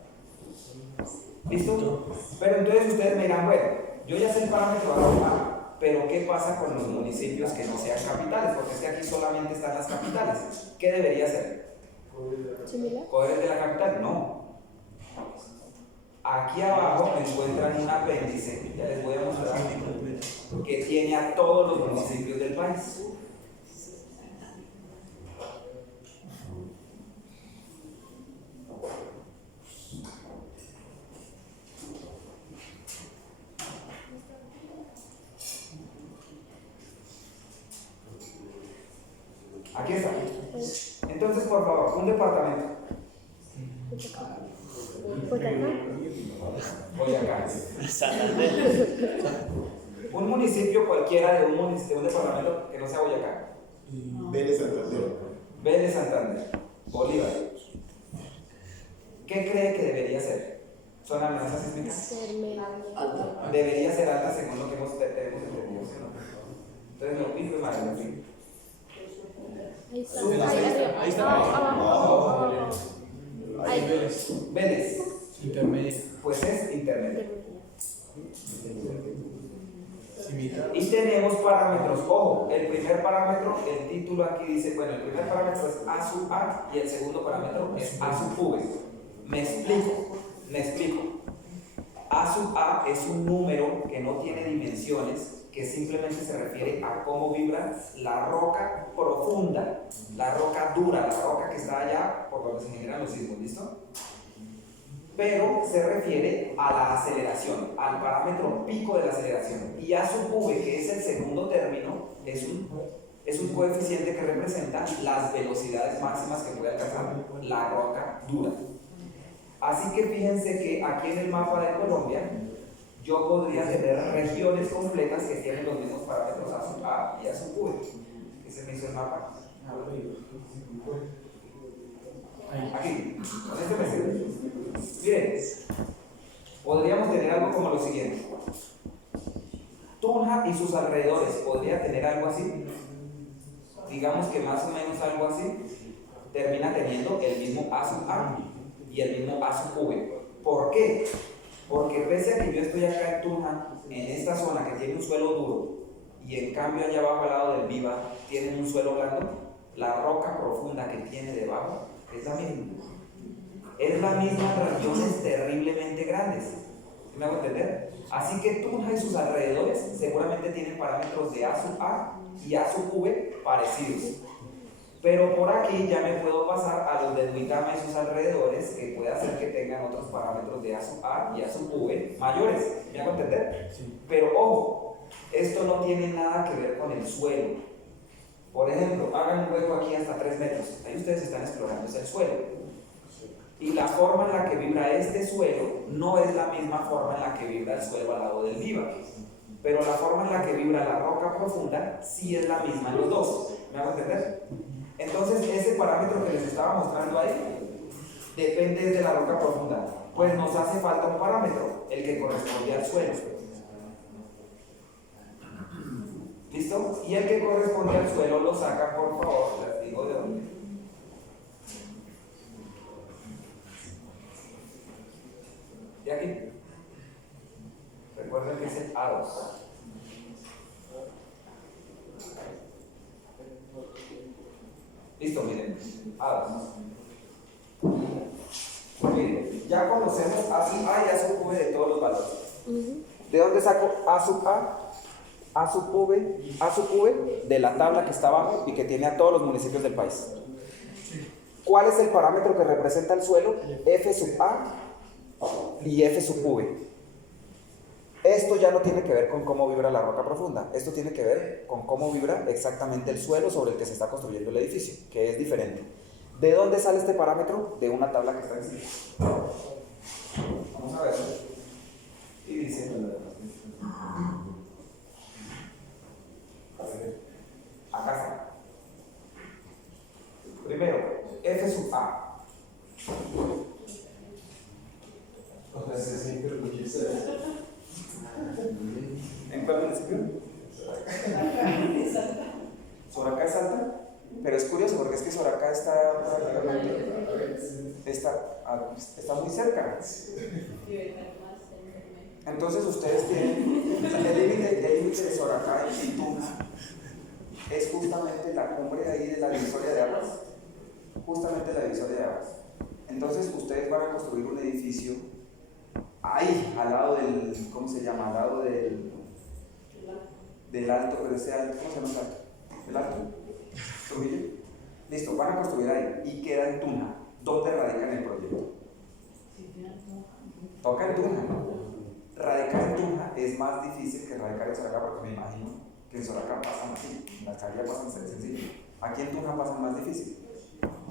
¿Listo? Pero entonces ustedes me dirán, bueno, yo ya sé el parámetro A, pero ¿qué pasa con los municipios que no sean capitales? Porque es que aquí solamente están las capitales. ¿Qué debería ser? ¿Coger de la capital? No. Aquí abajo encuentran un apéndice, ya les voy a mostrar, que tiene a todos los municipios del país. Aquí está. Entonces, por favor, un departamento. Boyacá. Un municipio cualquiera de un departamento que no sea Boyacá. Vélez Santander. Vélez Santander. Bolívar. ¿Qué cree que debería ser? ¿Zona de amenaza sísmica? Debería ser alta según lo que tenemos entendido. Entonces no pico y mayor, en fin. Ahí está. Sube. Ahí arriba. Ahí está. Abajo. Ahí Ahí. ves. Vélez, Intermedio. pues es intermedio. Similar. Y tenemos parámetros. Ojo, el primer parámetro, el título aquí dice, bueno, el primer parámetro es A sub A y el segundo parámetro es A sub V. Me explico. A sub A es un número que no tiene dimensiones, que simplemente se refiere a cómo vibra la roca profunda, la roca dura, la roca que está allá por donde se generan los sismos, ¿listo? Pero se refiere a la aceleración, al parámetro pico de la aceleración. Y A sub V, que es el segundo término, es un coeficiente que representa las velocidades máximas que puede alcanzar la roca dura. Así que fíjense que aquí en el mapa de Colombia, yo podría tener regiones completas que tienen los mismos parámetros A sub A y A sub V. ¿Ese me hizo el mapa? Aquí, con este me sirve. Miren, podríamos tener algo como lo siguiente. Tunja y sus alrededores podría tener algo así. Digamos que más o menos algo así. Termina teniendo el mismo A sub A y el mismo A sub V. ¿Por qué? Porque pese a que yo estoy acá en Tunja, en esta zona que tiene un suelo duro, y en cambio allá abajo al lado del Viva tienen un suelo blando, la roca profunda que tiene debajo es la misma. Es la misma en regiones terriblemente grandes. ¿Sí me hago entender? Así que Tunja y sus alrededores seguramente tienen parámetros de A sub A y A sub V parecidos. Pero por aquí ya me puedo pasar a los de Duitama y sus alrededores, que puede hacer que tengan otros parámetros de A sub A y A sub V mayores. ¿Me hago entender? Sí. Pero ojo, esto no tiene nada que ver con el suelo. Por ejemplo, hagan un hueco aquí hasta 3 metros. Ahí ustedes están explorando el suelo. Y la forma en la que vibra este suelo no es la misma forma en la que vibra el suelo al lado del Viva. Pero la forma en la que vibra la roca profunda sí es la misma en los dos. ¿Me hago entender? Entonces, ese parámetro que les estaba mostrando ahí depende de la roca profunda. Pues nos hace falta un parámetro, el que corresponde al suelo. ¿Listo? Y el que corresponde al suelo lo sacan, por favor, les digo de dónde. ¿De aquí? Recuerden que es el A2. Listo, miren, A2. Miren, ya conocemos A sub A y A sub V de todos los valores. ¿De dónde saco A sub A? A sub V de la tabla que está abajo y que tiene a todos los municipios del país. ¿Cuál es el parámetro que representa el suelo? F sub A y F sub V. Esto ya no tiene que ver con cómo vibra la roca profunda, esto tiene que ver con cómo vibra exactamente el suelo sobre el que se está construyendo el edificio, que es diferente. ¿De dónde sale este parámetro? De una tabla que está encima. Vamos a ver. Y dice: acá está. Primero, F sub A. ¿En cuál municipio? Soracá es alta, pero es curioso porque es que Soracá está muy cerca. Entonces ustedes tienen el límite de Soracá y Tunja es justamente la cumbre ahí de la divisoria de aguas, justamente la divisoria de aguas. Entonces ustedes van a construir un edificio ahí, al lado del, ¿cómo se llama? Al lado del alto, pero ese alto, ¿cómo se llama el alto? ¿El alto? ¿Trujillo? Listo, van a construir ahí y queda en Tunja. ¿Dónde radican el proyecto? Toca en Tunja, ¿no? Radicar en Tunja es más difícil que radicar en Soracá, porque me imagino que en Soracá pasan así, en la Alcaldía pasan sencillo. Aquí en Tunja pasan más difícil.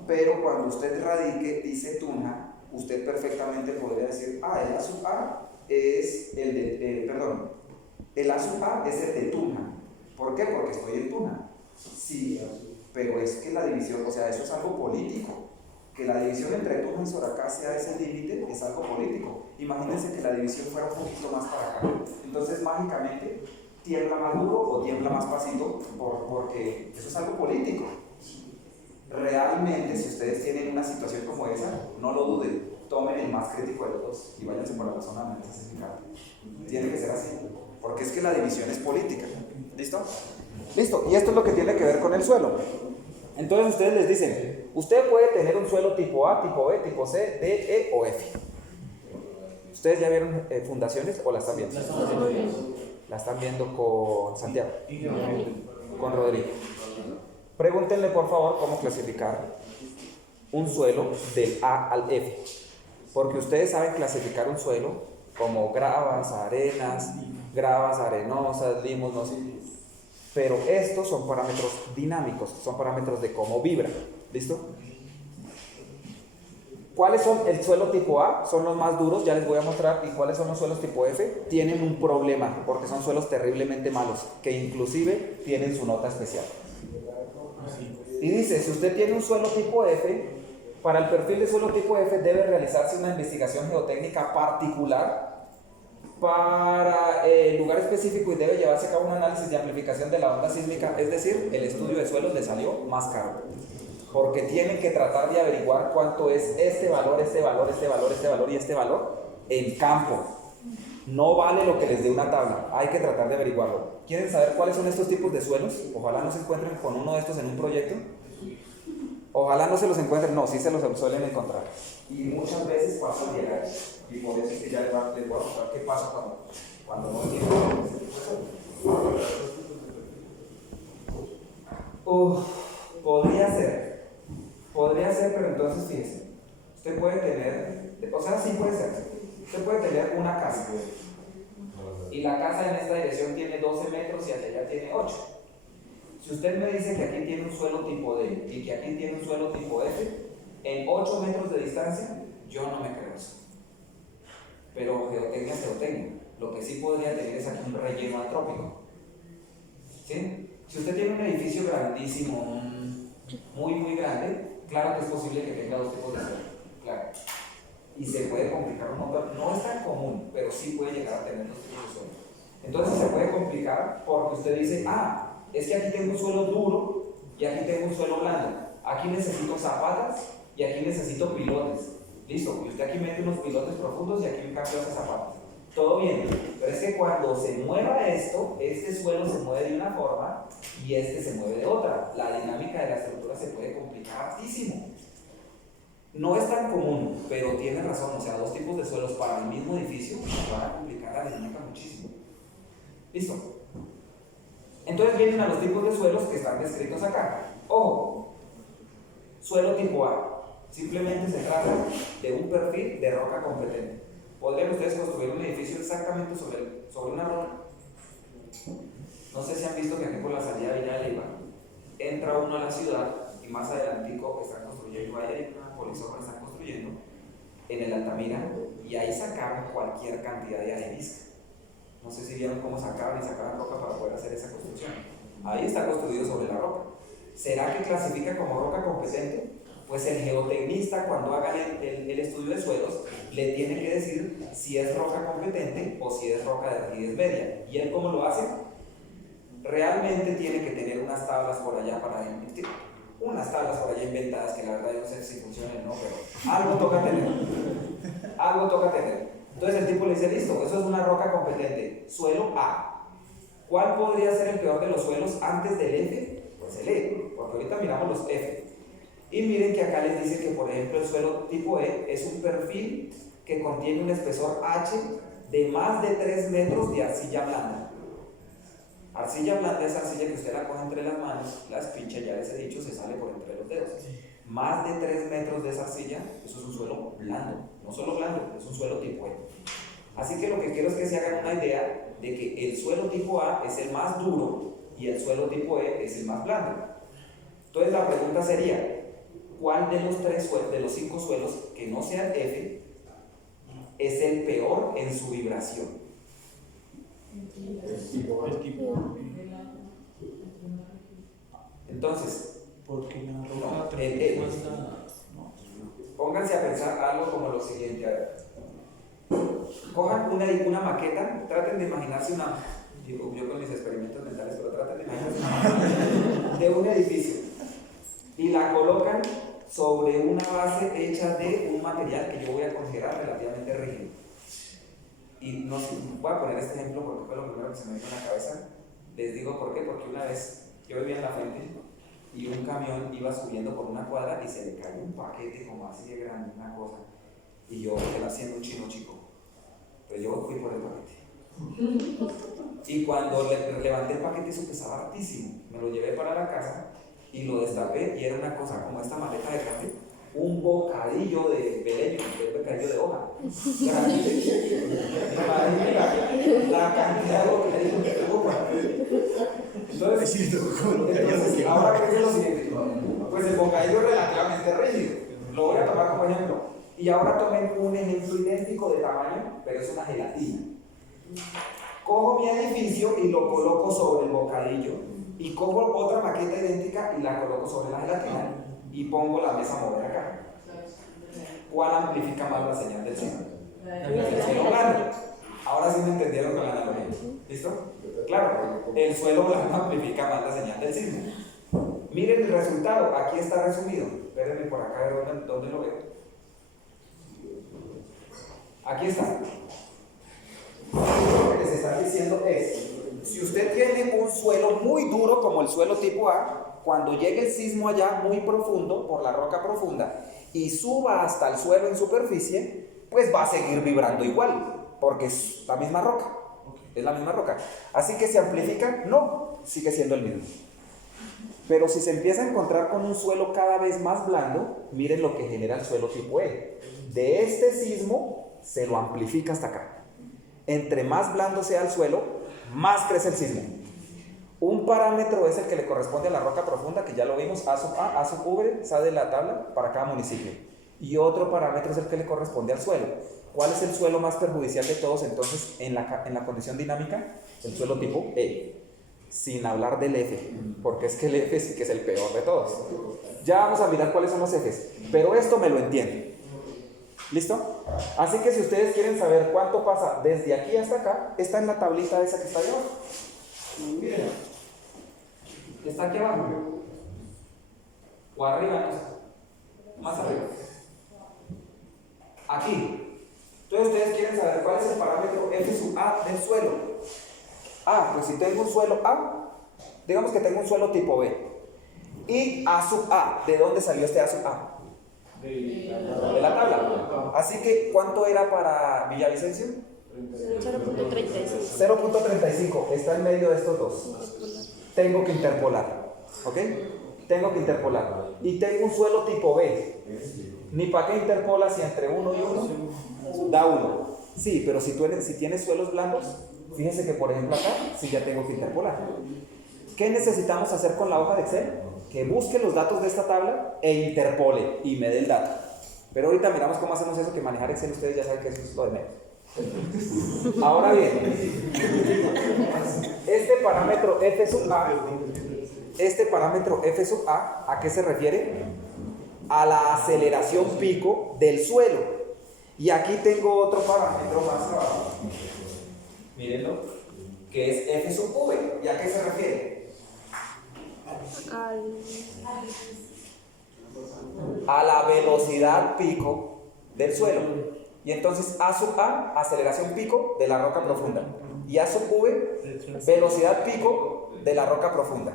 Pero cuando usted radique, dice Tunja, usted perfectamente podría decir: ah, el A sub A es el de, el A sub A es el de Tunja. ¿Por qué? Porque estoy en Tunja. Sí, pero es que la división, o sea, eso es algo político. Que la división entre Tunja y Soracá sea ese límite es algo político. Imagínense que la división fuera un poquito más para acá. Entonces, mágicamente, tiembla más duro o tiembla más pasito, porque eso es algo político. Realmente, si ustedes tienen una situación como esa, no lo duden, tomen el más crítico de los dos y váyanse por la zona más especificada. Tiene que ser así, porque es que la división es política. ¿Listo? Listo, y esto es lo que tiene que ver con el suelo. Entonces ustedes les dicen, usted puede tener un suelo tipo A, tipo B, tipo C, D, E o F. ¿Ustedes ya vieron fundaciones o la están viendo? La están viendo con Santiago, con Rodrigo. Pregúntenle por favor cómo clasificar un suelo del A al F, porque ustedes saben clasificar un suelo como gravas, arenas, gravas arenosas, limos, no sé. Pero estos son parámetros dinámicos, son parámetros de cómo vibra. ¿Listo? ¿Cuáles son el suelo tipo A? Son los más duros, ya les voy a mostrar. ¿Y cuáles son los suelos tipo F? Tienen un problema, porque son suelos terriblemente malos, que inclusive tienen su nota especial. Y dice, si usted tiene un suelo tipo F, para el perfil de suelo tipo F debe realizarse una investigación geotécnica particular para el lugar específico y debe llevarse a cabo un análisis de amplificación de la onda sísmica, es decir, el estudio de suelos le salió más caro, porque tienen que tratar de averiguar cuánto es este valor, este valor, este valor, este valor y este valor en campo. No vale lo que les dé una tabla, hay que tratar de averiguarlo. ¿Quieren saber cuáles son estos tipos de suelos? Ojalá no se encuentren con uno de estos en un proyecto. Ojalá no se los encuentren, no, sí se los suelen encontrar. Y muchas veces pasan llegar. Y por eso es que ya les voy a mostrar qué pasa cuando no tienen. Podría ser, pero entonces fíjense, usted puede tener, o sea, sí puede ser, usted puede tener una casa, y la casa en esta dirección tiene 12 metros y hacia allá tiene 8. Si usted me dice que aquí tiene un suelo tipo D y que aquí tiene un suelo tipo F, en 8 metros de distancia, yo no me creo eso. Pero geotecnia es geotecnia. Lo que sí podría tener es aquí un relleno antrópico. ¿Sí? Si usted tiene un edificio grandísimo, muy, muy grande, claro que es posible que tenga dos tipos de suelo. Claro. Y se puede complicar un montón. No es tan común, pero sí puede llegar a tener dos tipos de suelo. Entonces se puede complicar porque usted dice, es que aquí tengo un suelo duro y aquí tengo un suelo blando. Aquí necesito zapatas y aquí necesito pilotes. Listo, y usted aquí mete unos pilotes profundos y aquí me cambio esas zapatas. Todo bien, pero es que cuando se mueva esto, este suelo se mueve de una forma y este se mueve de otra. La dinámica de la estructura se puede complicar hartísimo. No es tan común, pero tiene razón, o sea, dos tipos de suelos para el mismo edificio van a complicar la dinámica muchísimo. ¿Listo? Entonces vienen a los tipos de suelos que están descritos acá. Ojo, suelo tipo A. Simplemente se trata de un perfil de roca competente. ¿Podrían ustedes construir un edificio exactamente sobre una roca? No sé si han visto que aquí por la salida de Villa de Leyva entra uno a la ciudad y más adelantico están construyendo, ahí una polisoma están construyendo en el Altamira y ahí sacaron cualquier cantidad de arenisca. No sé si vieron cómo sacaban roca para poder hacer esa construcción. Ahí está construido sobre la roca. ¿Será que clasifica como roca competente? Pues el geotecnista, cuando haga el estudio de suelos, le tiene que decir si es roca competente o si es roca de rigidez media. ¿Y él cómo lo hace? Realmente tiene que tener unas tablas por allá para invertir. Unas tablas por allá inventadas que la verdad yo no sé si funcionan o no, pero algo toca tener. Algo toca tener. Entonces el tipo le dice, listo, eso es una roca competente. Suelo A. ¿Cuál podría ser el peor de los suelos antes del F? Pues el E, porque ahorita miramos los F. Y miren que acá les dice que, por ejemplo, el suelo tipo E es un perfil que contiene un espesor H de más de 3 metros de arcilla blanda. Arcilla blanda es arcilla que usted la coge entre las manos, la espincha, ya les he dicho, se sale por entre los dedos. Más de 3 metros de esa arcilla, eso es un suelo blando. No solo blando, es un suelo tipo E. Así que lo que quiero es que se hagan una idea de que el suelo tipo A es el más duro y el suelo tipo E es el más blando. Entonces la pregunta sería, ¿cuál de los 5 suelos que no sean F es el peor en su vibración? El tipo. Entonces, Porque la roca pónganse a pensar algo como lo siguiente. A ver. Cojan una maqueta, traten de imaginarse yo con mis experimentos mentales, pero traten de imaginar, de un edificio y la colocan sobre una base hecha de un material que yo voy a considerar relativamente rígido. Y no sé, voy a poner este ejemplo porque fue lo primero que se me vino a la cabeza. Les digo por qué, porque una vez yo vivía en La Fuente y un camión iba subiendo por una cuadra y se le cayó un paquete como así de grande, una cosa. Y yo, él haciendo un chino chico, pero yo fui por el paquete. Y cuando levanté el paquete, eso pesaba hartísimo. Me lo llevé para la casa y lo destapé y era una cosa como esta maleta de café, un bocadillo de beleño, un bocadillo de hoja. La cantidad de bocadillo que tuvo. Entonces, ahora pues es lo siguiente. Pues el bocadillo es relativamente rígido. Lo voy a tomar como ejemplo. Y ahora tomen un ejemplo idéntico de tamaño, pero es una gelatina. Cojo mi edificio y lo coloco sobre el bocadillo. Y cojo otra maqueta idéntica y la coloco sobre la gelatina. Y pongo la mesa a mover acá. ¿Cuál amplifica más la señal del cielo? El suelo blando. Ahora sí me entendieron con la analogía. ¿Listo? Claro, el suelo blando amplifica más la señal del sismo. Miren el resultado, aquí está resumido. Espérenme por acá a ver dónde lo veo. Aquí está. Lo que les está diciendo es, si usted tiene un suelo muy duro como el suelo tipo A, cuando llegue el sismo allá muy profundo, por la roca profunda, y suba hasta el suelo en superficie, pues va a seguir vibrando igual, porque es la misma roca. Es la misma roca. Así que se amplifica, no, sigue siendo el mismo. Pero si se empieza a encontrar con un suelo cada vez más blando, miren lo que genera el suelo tipo E. De este sismo se lo amplifica hasta acá. Entre más blando sea el suelo, más crece el sismo. Un parámetro es el que le corresponde a la roca profunda, que ya lo vimos, A sub A, A sub V, sale de la tabla para cada municipio. Y otro parámetro es el que le corresponde al suelo. ¿Cuál es el suelo más perjudicial de todos entonces en la condición dinámica? El suelo tipo E. Sin hablar del F, porque es que el F sí que es el peor de todos. Ya vamos a mirar cuáles son los Fs, pero esto me lo entienden. ¿Listo? Así que si ustedes quieren saber cuánto pasa desde aquí hasta acá, está en la tablita esa que está allá abajo. Miren, está aquí abajo. O arriba, no sé. Más arriba. Aquí. Entonces ustedes quieren saber cuál es el parámetro F sub A del suelo. Ah, pues si tengo un suelo A, digamos que tengo un suelo tipo B. Y A sub A, ¿de dónde salió este A sub A? De la tabla. Así que, ¿cuánto era para Villavicencio? 0.35. 0.35, está en medio de estos dos. Tengo que interpolar, ¿ok? Tengo que interpolar. Y tengo un suelo tipo B. Ni para qué interpola si entre 1 y 1 da 1. Sí, pero si tienes suelos blandos, fíjense que por ejemplo acá, sí ya tengo que interpolar. ¿Qué necesitamos hacer con la hoja de Excel? Que busque los datos de esta tabla e interpole y me dé el dato. Pero ahorita miramos cómo hacemos eso, que manejar Excel ustedes ya saben que eso es lo de menos. Ahora bien, este parámetro F sub A, ¿a qué se refiere? A la aceleración pico del suelo. Y aquí tengo otro parámetro más abajo, mírenlo, que es F sub V. ¿Y a qué se refiere? A la velocidad pico del suelo. Y entonces A sub A, aceleración pico de la roca profunda. Y A sub V, velocidad pico de la roca profunda.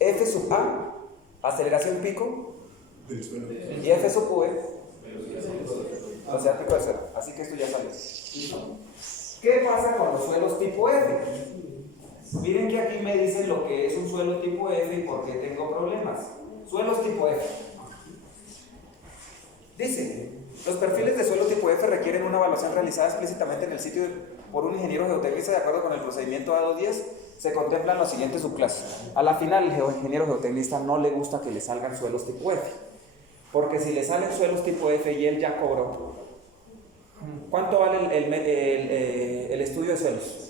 F sub A, aceleración pico del suelo. y F sub V, velocidad pico del suelo. Así que esto ya salió. ¿Qué pasa con los suelos tipo F? Miren que aquí me dicen lo que es un suelo tipo F y por qué tengo problemas. Suelos tipo F. Dice, los perfiles de suelo tipo F requieren una evaluación realizada explícitamente en el sitio por un ingeniero geotecnista de acuerdo con el procedimiento A210. Se contemplan los siguientes subclases. A la final, el ingeniero geotecnista no le gusta que le salgan suelos tipo F. Porque si le salen suelos tipo F y él ya cobró, ¿cuánto vale el estudio de suelos?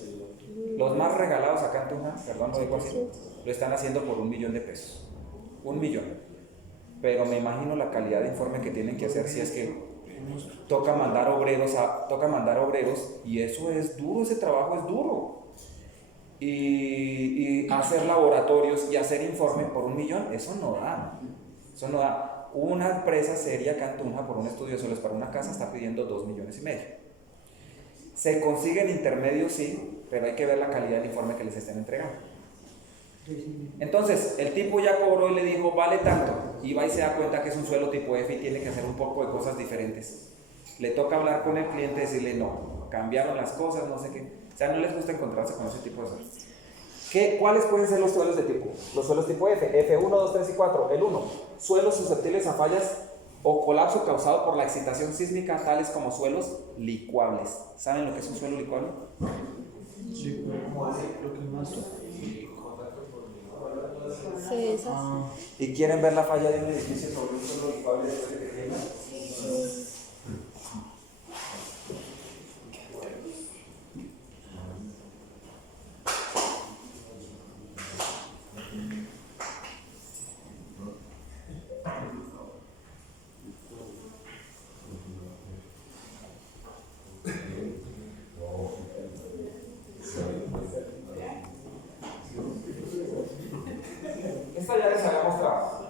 Los más regalados acá en Tunja, perdón, lo digo así, lo están haciendo por $1 millón. $1 millón. Pero me imagino la calidad de informe que tienen que hacer si es que toca mandar obreros y eso es duro, ese trabajo es duro. y hacer laboratorios y hacer informe por 1 millón, eso no da. Eso no da. Una empresa seria acá en Tunja, por un estudio de suelos para una casa, está pidiendo 2,5 millones. Se consiguen intermedios, sí, pero hay que ver la calidad del informe que les estén entregando. Entonces, el tipo ya cobró y le dijo, vale tanto, y va y se da cuenta que es un suelo tipo F y tiene que hacer un poco de cosas diferentes. Le toca hablar con el cliente y decirle, no, cambiaron las cosas, no sé qué. O sea, no les gusta encontrarse con ese tipo de suelos. ¿Cuáles pueden ser los suelos de tipo? Los suelos tipo F, F1, 2, 3 y 4. El 1, suelos susceptibles a fallas o colapso causado por la excitación sísmica, tales como suelos licuables. ¿Saben lo que es un suelo licuable? Sí, lo que más. Se deshace. ¿Y quieren ver la falla de un edificio sobre un suelo licuable después de que quema? Sí. Esta ya les había mostrado.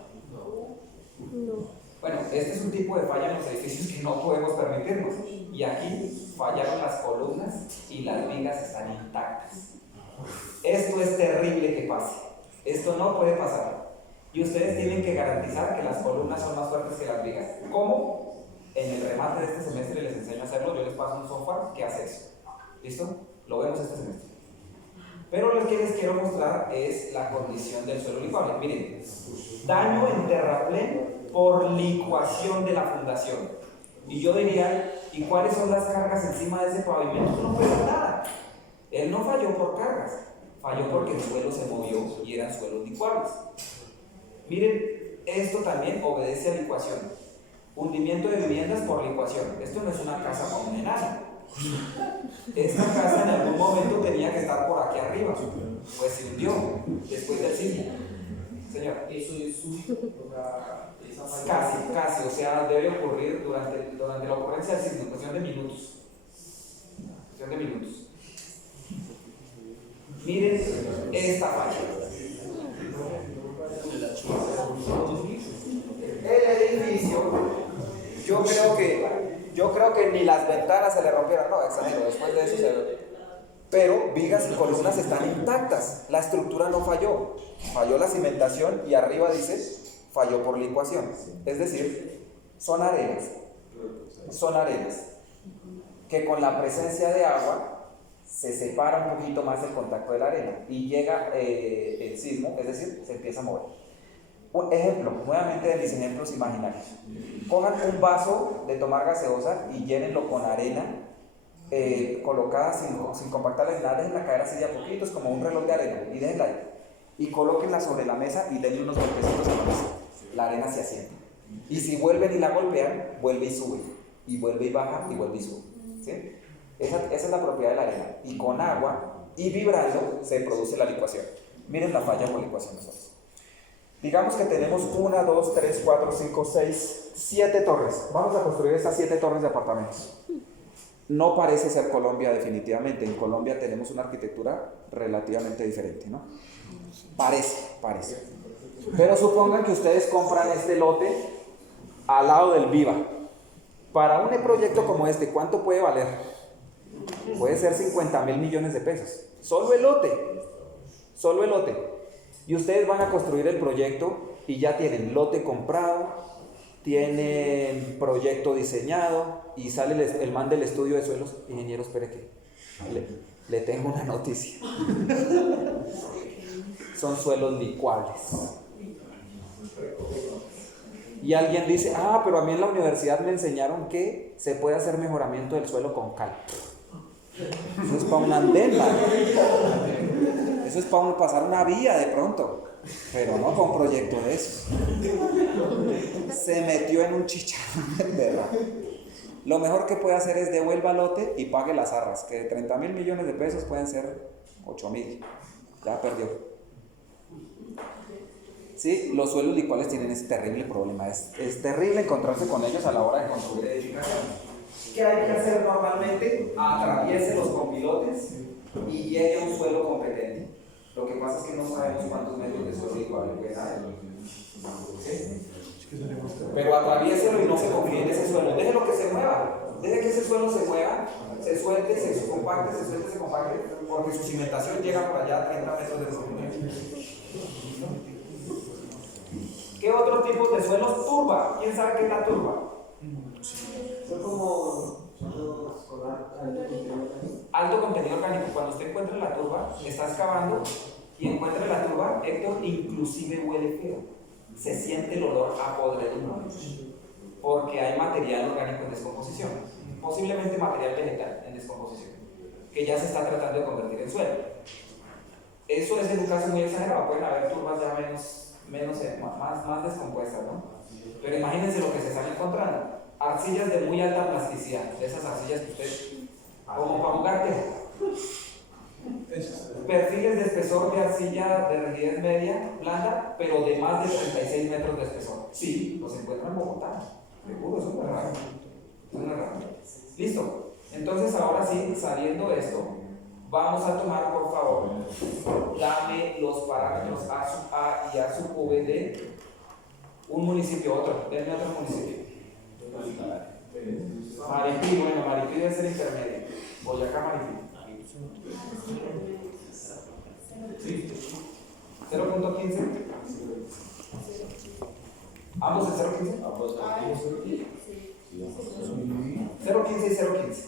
No. Bueno, este es un tipo de falla en los edificios que no podemos permitirnos. Y aquí fallaron las columnas y las vigas están intactas. Esto es terrible que pase. Esto no puede pasar. Y ustedes tienen que garantizar que las columnas son más fuertes que las vigas. ¿Cómo? En el remate de este semestre les enseño a hacerlo. Yo les paso un software que hace eso. ¿Listo? Lo vemos este semestre. Pero lo que les quiero mostrar es la condición del suelo licuable. Miren, daño en terraplén por licuación de la fundación. Y yo diría, ¿y cuáles son las cargas encima de ese pavimento? No puede ser nada. Él no falló por cargas, falló porque el suelo se movió y eran suelos licuables. Miren, esto también obedece a licuación. Hundimiento de viviendas por licuación. Esto no es una casa con un enano. Esta casa en algún momento tenía que estar por aquí arriba, pues se hundió después del sismo. Señor, Eso es súbito, casi, o sea, debe ocurrir durante la ocurrencia del sismo, cuestión de minutos. Miren esta falla. El edificio, yo creo que ni las ventanas se le rompieron, no, exagero, después de eso se ve. Pero vigas y columnas están intactas, la estructura no falló, falló la cimentación y arriba dice, falló por licuación. Es decir, son arenas que con la presencia de agua se separa un poquito más el contacto de la arena y llega el sismo, es decir, se empieza a mover. Un ejemplo, nuevamente de mis ejemplos imaginarios. Cojan un vaso de tomar gaseosa y llénenlo con arena colocada sin compactarla, nada, déjenla caer así de a poquitos como un reloj de arena y déjenla ahí. Y colóquenla sobre la mesa y denle unos golpecitos a la mesa. La arena se asienta. Y si vuelven y la golpean, vuelve y sube. Y vuelve y baja y vuelve y sube. ¿Sí? Esa es la propiedad de la arena. Y con agua y vibrando se produce la licuación. Miren la falla por licuación nosotros. Digamos que tenemos 1, 2, 3, 4, 5, 6, 7 torres. Vamos a construir estas 7 torres de apartamentos. No parece ser Colombia definitivamente. En Colombia tenemos una arquitectura relativamente diferente, ¿no? Parece. Pero supongan que ustedes compran este lote al lado del Viva. Para un proyecto como este, ¿cuánto puede valer? Puede ser 50,000 millones de pesos. Solo el lote. Y ustedes van a construir el proyecto y ya tienen lote comprado, tienen proyecto diseñado y sale el man del estudio de suelos. Ingeniero, espere que le tengo una noticia. Son suelos licuables. Y alguien dice, pero a mí en la universidad me enseñaron que se puede hacer mejoramiento del suelo con cal. Eso es para un andén, ¿vale? Eso es para pasar una vía de pronto, pero no con proyecto de esos. Se metió en un chicharrón, ¿verdad? Lo mejor que puede hacer es devuelva lote y pague las arras, que de 30,000 millones de pesos pueden ser 8,000. Ya perdió. Sí, los suelos licuables tienen ese terrible problema. Es terrible encontrarse con ellos a la hora de construir edificaciones. ¿Qué hay que hacer normalmente? Atraviéselos con pilotes y llegue a un suelo competente. Lo que pasa es que no sabemos cuántos metros de suelo igual le pueden dar. ¿Sí? Pero atraviéselo y no se confíe en ese suelo. Déjelo que se mueva. Deje que ese suelo se mueva, se suelte, se compacte, se suelte, se compacte, porque su cimentación llega por allá a 30 metros de profundidad. ¿Qué otro tipo de suelos? Turba. ¿Quién sabe qué es la turba? Son como suelos con Alto contenido orgánico. Cuando usted encuentra la turba, está excavando y encuentra la turba, Héctor, inclusive huele feo. Se siente el olor a podredumbre, porque hay material orgánico en descomposición, posiblemente material vegetal en descomposición, que ya se está tratando de convertir en suelo. Eso es en un caso muy exagerado, pueden haber turbas ya más descompuestas, ¿no? Pero imagínense lo que se están encontrando: arcillas de muy alta plasticidad, de esas arcillas que usted, como para jugar tejo. Perfiles de espesor de arcilla de rigidez media, blanda, pero de más de 36 metros de espesor. Sí, los encuentran en Bogotá. Seguro, eso es muy raro. Es muy raro. Listo. Entonces, ahora sí, sabiendo esto, vamos a tomar, por favor, dame los parámetros A sub A y A sub V de un municipio, otro. Denme otro municipio. Maripí, bueno, Maripí debe ser intermedio. Boyacá, Maripí. 0.15. ¿Ambos en 0.15? 0.15 y 0.15.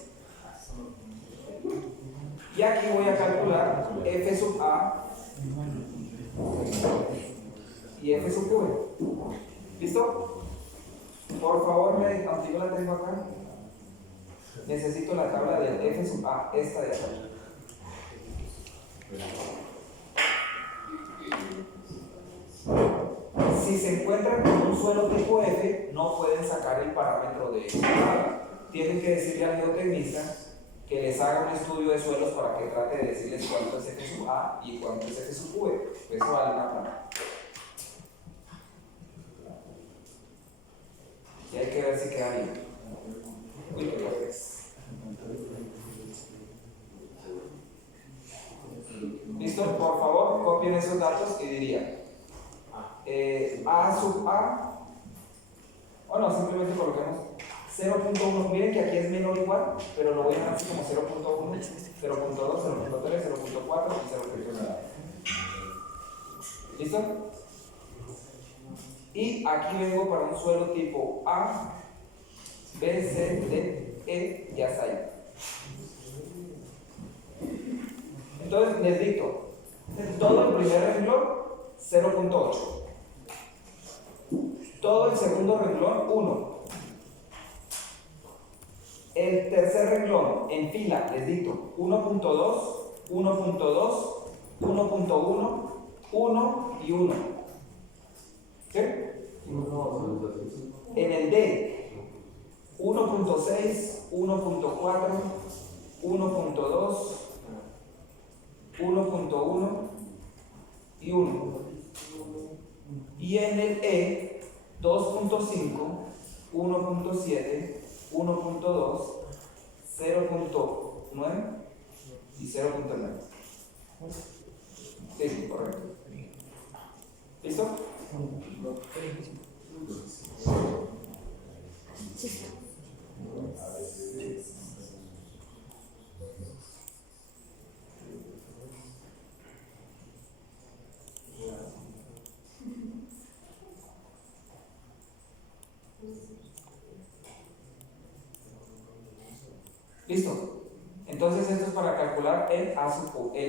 Y aquí voy a calcular F sub A y F sub V. ¿Listo? Por favor, aunque yo la tengo acá, necesito la tabla del F sub A, esta de acá. Si se encuentran con un suelo tipo F, no pueden sacar el parámetro de A. Tienen que decirle al geotecnista que les haga un estudio de suelos para que trate de decirles cuánto es F sub A y cuánto es F sub V. Eso vale una plata. Y hay que ver si queda bien. Uy, qué es. ¿Listo? Por favor, copien esos datos y diría A sub A, o no, simplemente coloquemos 0.1. Miren que aquí es menor o igual, pero lo voy a dejar así como 0.1, 0.2, 0.3, 0.4 y 0.9. ¿Listo? Y aquí vengo para un suelo tipo A, B, C, D, E, ya está ahí. Entonces les dicto, todo el primer renglón 0.8, todo el segundo renglón 1, el tercer renglón en fila les dicto 1.2, 1.2, 1.1, 1 y 1. ¿Qué? En el D 1.6, 1.4, 1.2, 1.1 y 1. Y en el E 2.5, 1.7, 1.2, 0.9 y 0.9. Sí, correcto. ¿Listo? Listo. Entonces esto es para calcular el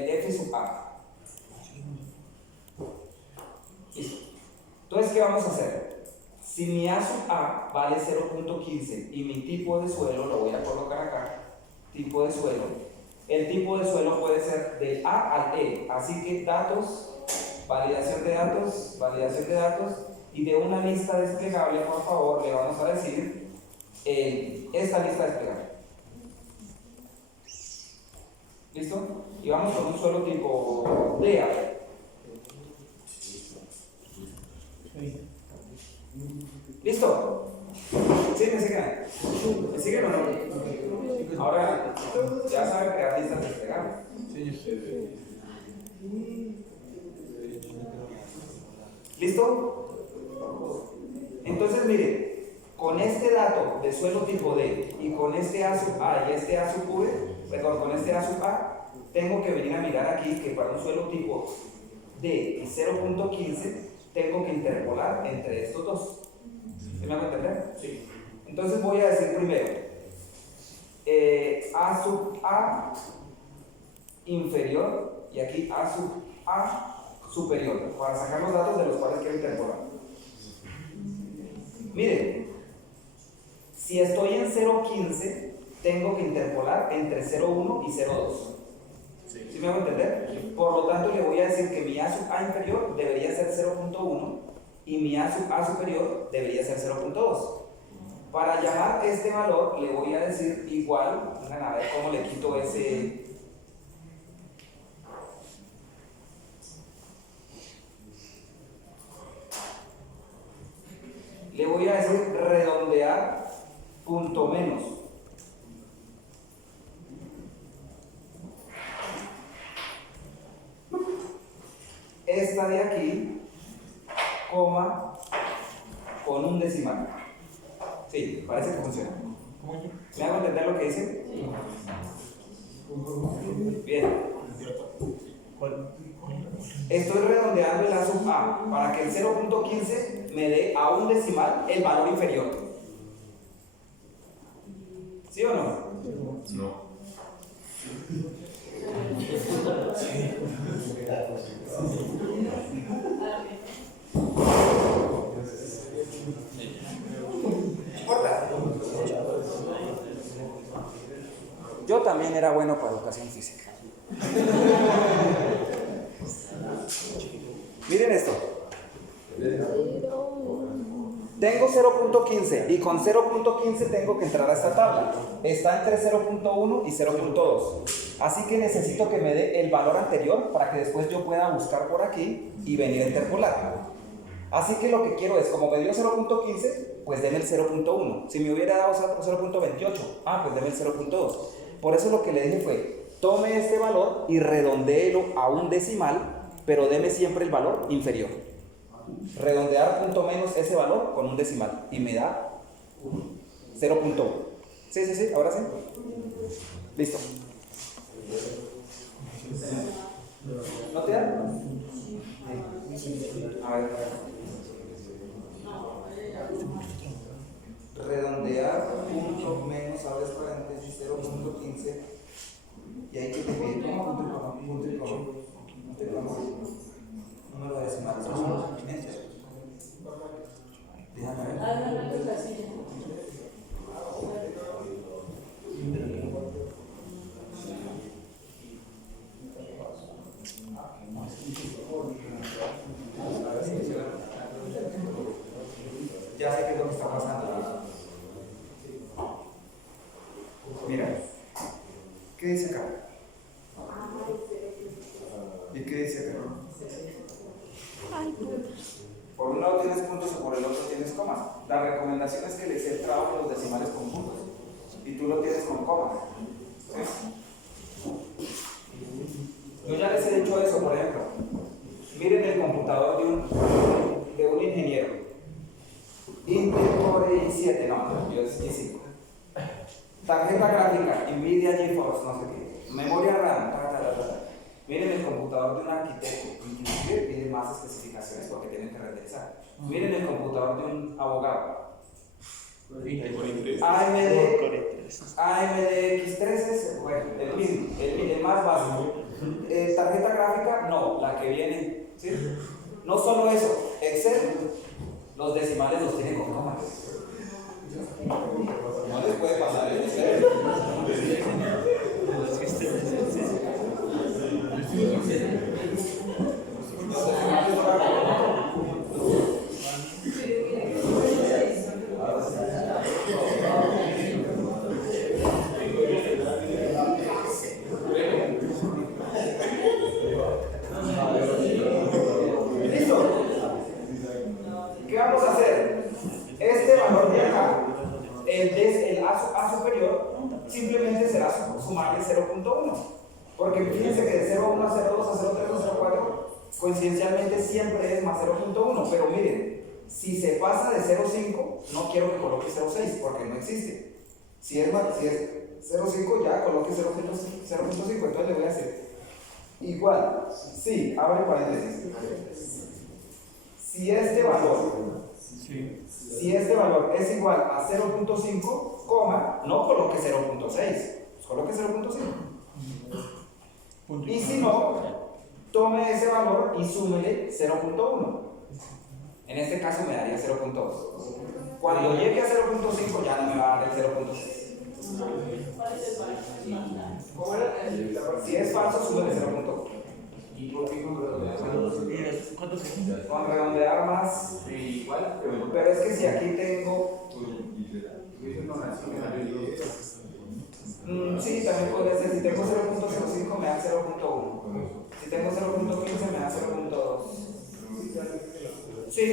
F sub A. Listo. Entonces, ¿qué vamos a hacer? Si mi A sub A vale 0.15 y mi tipo de suelo, lo voy a colocar acá, tipo de suelo, el tipo de suelo puede ser del A al E, así que datos, validación de datos, y de una lista desplegable, por favor, le vamos a decir esta lista desplegable. ¿Listo? Y vamos con un suelo tipo DEA. ¿Listo? ¿Sí? ¿Me siguen? ¿Me siguen o no? Ahora Ya sabe crear listas desplegables. ¿Listo? Entonces, mire, con este dato de suelo tipo D y con este A sub A y este A sub V, perdón, con este A sub A, tengo que venir a mirar aquí que para un suelo tipo D y 0.15 tengo que interpolar entre estos dos. ¿Sí me hago entender? Sí. Entonces voy a decir primero A sub A inferior y aquí A sub A superior, para sacar los datos de los cuales quiero interpolar. Miren, si estoy en 0.15, tengo que interpolar entre 0.1 y 0.2. ¿Sí me hago entender? Por lo tanto, le voy a decir que mi A sub A inferior debería ser 0.1 y mi A sub A superior debería ser 0.2. Para llamar este valor, le voy a decir igual, vengan a ver cómo le quito ese. Le voy a decir redondear punto menos. Esta de aquí, coma, con un decimal. Sí, parece que funciona. ¿Me hago entender lo que dice? Bien. Estoy redondeando el A sub A para que el 0.15 me dé a un decimal el valor inferior. ¿Sí o no? No. Yo también era bueno para educación física. Miren esto. Tengo 0.15 y con 0.15 tengo que entrar a esta tabla. Está entre 0.1 y 0.2. Así que necesito que me dé el valor anterior para que después yo pueda buscar por aquí y venir a interpolar. Así que lo que quiero es, como me dio 0.15, pues deme el 0.1. Si me hubiera dado 0.28, pues deme el 0.2. Por eso lo que le dije fue, tome este valor y redondéelo a un decimal, pero deme siempre el valor inferior. Redondear punto menos ese valor con un decimal y me da 0.1. Sí, ahora sí. Listo. ¿No te da? A ver. Redondear punto menos, abres paréntesis, 0.15 y ahí que te pide punto y coma. Número decimal. Déjame ver. Ya sé qué es lo que está pasando. Mira, ¿qué dice acá? ¿Y qué dice acá? Por un lado tienes puntos o por el otro tienes comas. La recomendación es que le Excel trabaje los decimales con puntos y tú lo tienes con comas. Yo ya les he dicho eso, por ejemplo. Miren el computador de un ingeniero. Intel Core i7, no, yo es i5. Tarjeta gráfica, Nvidia GeForce, no sé qué. Memoria RAM, Miren el computador de un arquitecto, inclusive pide más especificaciones porque tienen que renderizar. Miren el computador de un abogado. AMD X3, bueno, el mismo, el más básico. Tarjeta gráfica, no, la que viene, ¿sí? No solo eso, Excel, los decimales los tiene con comas. No les puede pasar en Excel. ¿Qué vamos a hacer? el A superior simplemente será sumarle 0.1. Porque fíjense que de 0,1 a 0,2 a 0,3 a 0,4 coincidencialmente siempre es más 0.1. Pero miren, si se pasa de 0,5, no quiero que coloque 0,6 porque no existe. Si es 0,5 ya coloque 0.5. Entonces le voy a decir igual, sí, abre paréntesis. Si este valor es igual a 0.5, coma, no coloque 0.6, pues coloque 0.5. Y si no, tome ese valor y súmele 0.1. En este caso me daría 0.2. Cuando llegue a 0.5 ya no me va a dar el 0.6. Si es falso, súmele 0.1. Con redondear más. Pero es que si aquí tengo. Sí, también podría ser. Si tengo 0.05 me da 0.1. Si tengo 0.15 me da 0.2. Sí,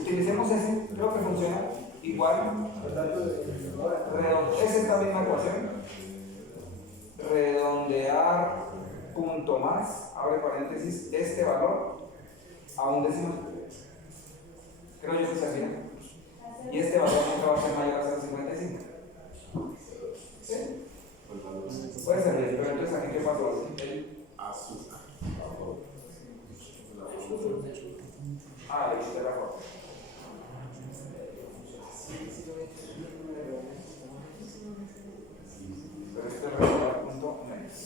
utilicemos ese. Creo que funciona igual. Es esta misma ecuación. Redondear punto más, abre paréntesis, este valor a un décimo. Creo yo que se afina. Y este valor nunca va a ser mayor a 0.55. ¿Sí? Puede ser, pero entonces aquí qué pasó. Le quité la foto. Pero este es redondear punto menos.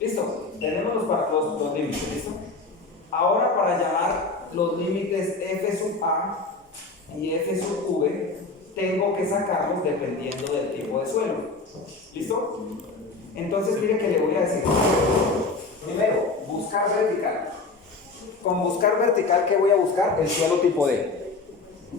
Listo, tenemos los límites, ¿listo? Ahora para llamar los límites f sub a y f sub v, tengo que sacarlos dependiendo del tipo de suelo. ¿Listo? Entonces mire que le voy a decir. Primero, buscar vertical. Con buscar vertical, ¿qué voy a buscar? El suelo tipo D.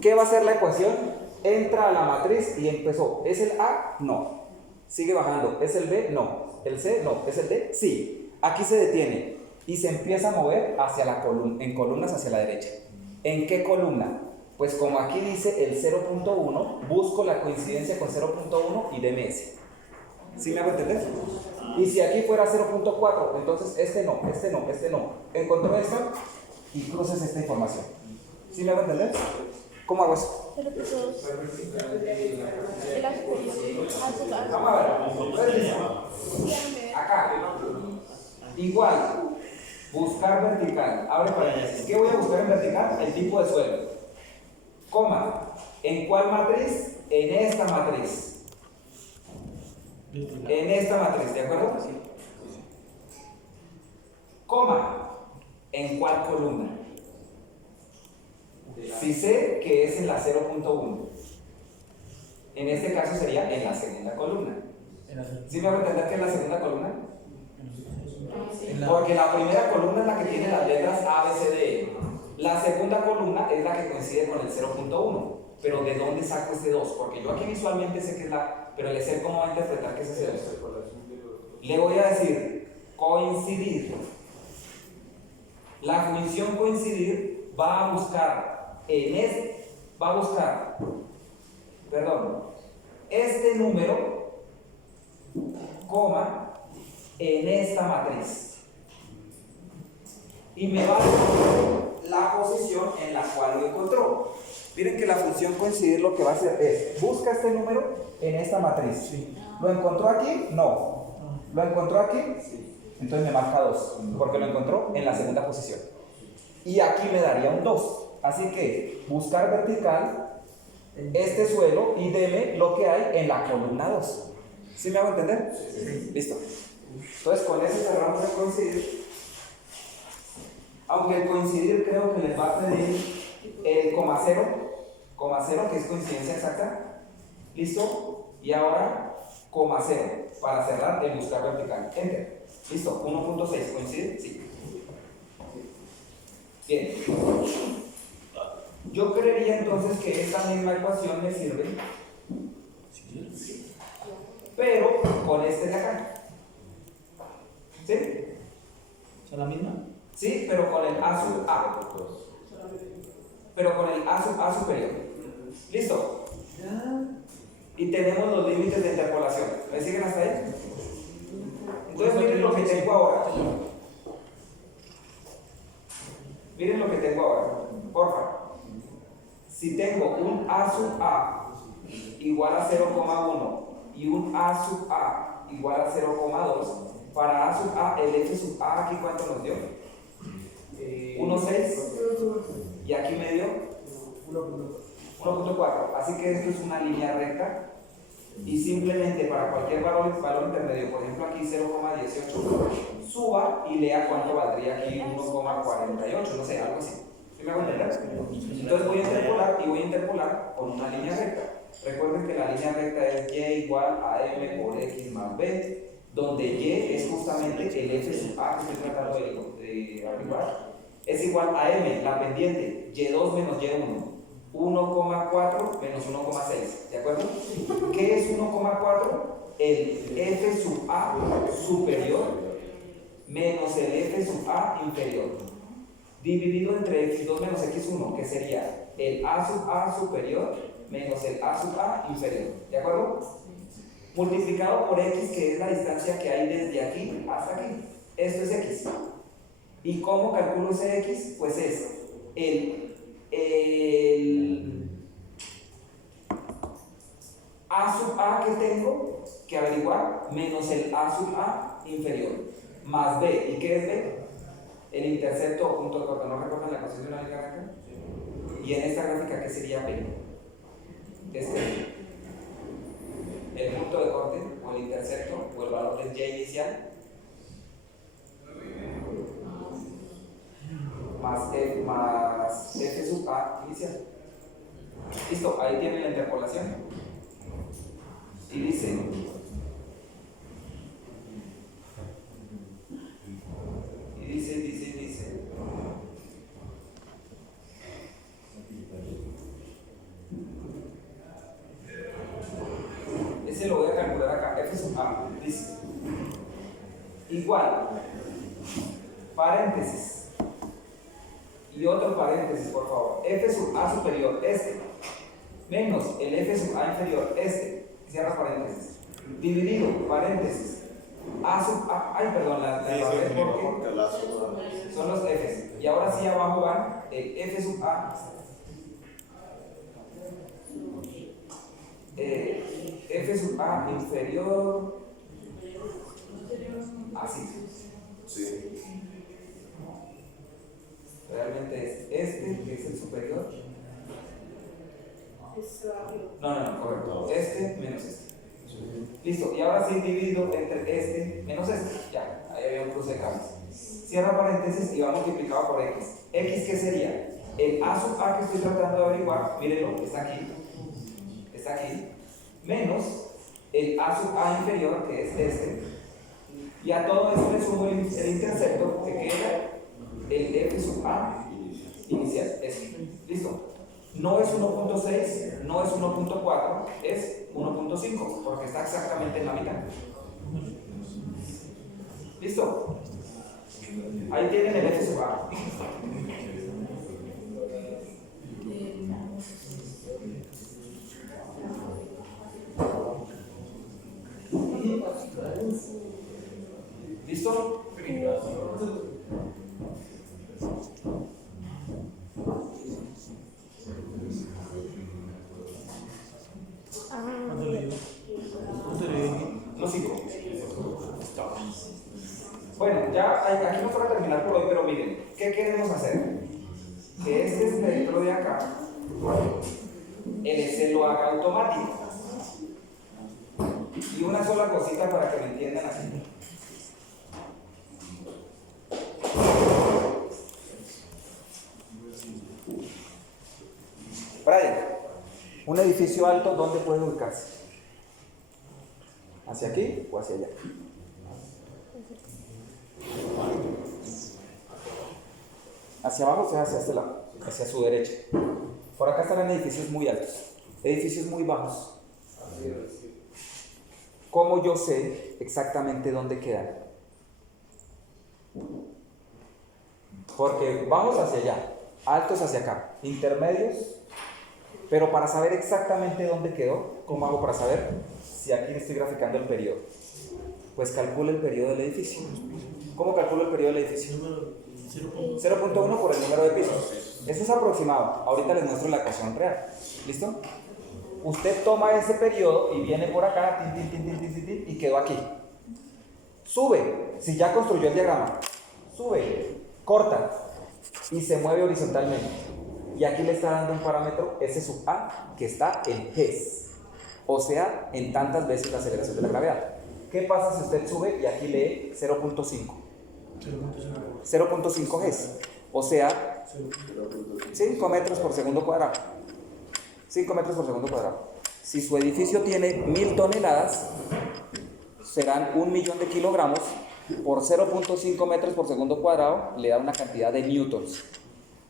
¿Qué va a ser la ecuación? Entra a la matriz y empezó. ¿Es el A? No. Sigue bajando. ¿Es el B? No. ¿El C? No. ¿Es el D? Sí. Aquí se detiene y se empieza a mover hacia la columna, en columnas hacia la derecha. ¿En qué columna? Pues como aquí dice el 0.1, busco la coincidencia con 0.1 y deme ese. ¿Sí me hago entender? Y si aquí fuera 0.4, entonces este no. Encontró esto y cruces esta información. ¿Sí me hago entender? ¿Cómo hago eso? 0.2. El A superior. Vamos a ver. Acá. Igual. Buscar vertical. Abre paréntesis. ¿Qué voy a buscar en vertical? El tipo de suelo. Coma. ¿En cuál matriz? En esta matriz. En esta matriz, ¿de acuerdo? Coma. ¿En cuál columna? Si sé que es en la 0.1, en este caso sería en la segunda columna. ¿Sí me va a entender que es la segunda columna? Porque la primera columna es la que tiene las letras A, B, C, D, E. La segunda columna es la que coincide con el 0.1. Pero ¿de dónde saco este 2? Porque yo aquí visualmente sé que es la... Pero el ser cómo va a interpretar que es ese 2. Le voy a decir coincidir. La función coincidir va a buscar este número, coma, en esta matriz. Y me va a decir la posición en la cual lo encontró. Miren que la función coincidir lo que va a hacer es, busca este número en esta matriz. ¿Lo encontró aquí? No. ¿Lo encontró aquí? Entonces me marca 2, porque lo encontró en la segunda posición. Y aquí me daría un 2. Así que buscar vertical este suelo y deme lo que hay en la columna 2. ¿Sí me hago entender? Sí. Listo. Entonces con eso cerramos el coincidir. Aunque el coincidir creo que les va a pedir el coma cero, que es coincidencia exacta. ¿Listo? Y ahora coma 0 para cerrar el buscar vertical. Enter. Listo. 1.6. ¿Coincide? Sí. Bien. Yo creería entonces que esta misma ecuación me sirve, pero con este de acá. ¿Sí? ¿Es la misma? Sí, pero con el A sub A. Pero con el A sub A superior. ¿Listo? Y tenemos los límites de interpolación. ¿Me siguen hasta ahí? Entonces miren lo que tengo ahora. Miren lo que tengo ahora. Porfa. Si tengo un A sub A igual a 0,1 y un A sub A igual a 0,2, para A sub A, el F sub A aquí ¿cuánto nos dio? 1,6. Y aquí me dio 1,4. Así que esto es una línea recta. Y simplemente para cualquier valor intermedio, por ejemplo aquí 0,18, suba y lea cuánto valdría aquí 1,48, no sé, algo así. ¿Sí me hago entender? Entonces voy a interpolar con una línea recta. Recuerden que la línea recta es y igual a m por x más b, donde y es justamente el f sub a que estoy tratando de averiguar. Es igual a m, la pendiente, y2 menos y1. 1,4 menos 1,6, ¿de acuerdo? ¿Qué es 1,4? El f sub a superior menos el f sub a inferior, dividido entre x2 menos x1, que sería el a sub a superior menos el a sub a inferior, ¿de acuerdo? Multiplicado por x, que es la distancia que hay desde aquí hasta aquí. Esto es x. ¿Y cómo calculo ese x? Pues es el A sub A que tengo que averiguar menos el A sub A inferior más B. ¿Y qué es B? El intercepto o punto de corte. ¿No recuerdan la ecuación de una línea recta? Y en esta gráfica, ¿qué sería B? El punto de corte o el intercepto o el valor del Y inicial más F sub A inicial. Listo, ahí tienen la interpolación. Y dice ese lo voy a calcular acá, F sub A, dice igual, paréntesis, y otro paréntesis por favor, F sub A superior, menos el F sub A inferior, cierra paréntesis, dividido, paréntesis, A sub A, porque son los Fs, y ahora sí abajo van el F sub A, F sub A inferior, así. Sí. Realmente es que es el superior. No, correcto. Menos Listo, y ahora sí divido entre menos ya, ahí había un cruce de cables. Cierra paréntesis y va multiplicado por x. ¿X qué sería? El A sub A que estoy tratando de averiguar, mírenlo, está aquí, menos el A sub A inferior, que es y a todo esto le sumo el intercepto, que queda el F sub A inicial, ¿listo? No es 1.6, no es 1.4, es 1.5, porque está exactamente en la mitad. ¿Listo? Ahí tienen el F sub A. ¿Listo? No sigo. Bueno, ya aquí nos toca terminar por hoy, pero miren, ¿qué queremos hacer? Que este espectro de acá, el Excel lo haga automático. Y una sola cosita para que me entiendan así. Brian, un edificio alto, ¿dónde puede ubicarse? ¿Hacia aquí o hacia allá? Hacia abajo, o sea, hacia este lado, hacia su derecha. Por acá estarán edificios muy altos, edificios muy bajos. ¿Cómo yo sé exactamente dónde quedan? Porque bajos hacia allá, altos hacia acá, intermedios Pero para saber exactamente dónde quedó, ¿cómo hago para saber si aquí estoy graficando el periodo? Pues calculo el periodo del edificio. ¿Cómo calculo el periodo del edificio? 0.1 por el número de pisos. Eso es aproximado. Ahorita les muestro la ecuación real. ¿Listo? Usted toma ese periodo y viene por acá, tin, tin, tin, tin, tin, tin, y quedó aquí. Sube, si ya construyó el diagrama, sube, corta y se mueve horizontalmente. Y aquí le está dando un parámetro S sub A que está en Gs, o sea, en tantas veces la aceleración de la gravedad. ¿Qué pasa si usted sube y aquí lee 0.5? 0.5 Gs, o sea, 5 metros por segundo cuadrado. 5 metros por segundo cuadrado. Si su edificio tiene 1000 toneladas, serán 1.000.000 de kilogramos por 0.5 metros por segundo cuadrado, le da una cantidad de newtons.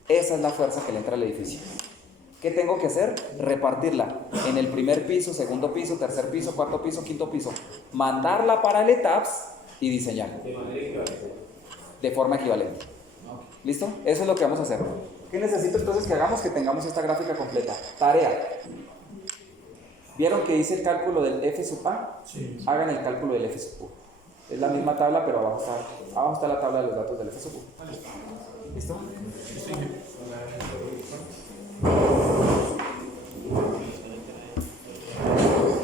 Esa es la fuerza que le entra al edificio. ¿Qué tengo que hacer? Repartirla en el primer piso, segundo piso, tercer piso, cuarto piso, quinto piso. Mandarla para el ETABS y diseñar. De forma equivalente. ¿Listo? Eso es lo que vamos a hacer. ¿Qué necesito entonces que hagamos? Que tengamos esta gráfica completa. Tarea. ¿Vieron que hice el cálculo del F sub A? Sí. Hagan el cálculo del F sub U. Es la misma tabla, pero abajo está la tabla de los datos del F sub U. ¿Listo? Sí.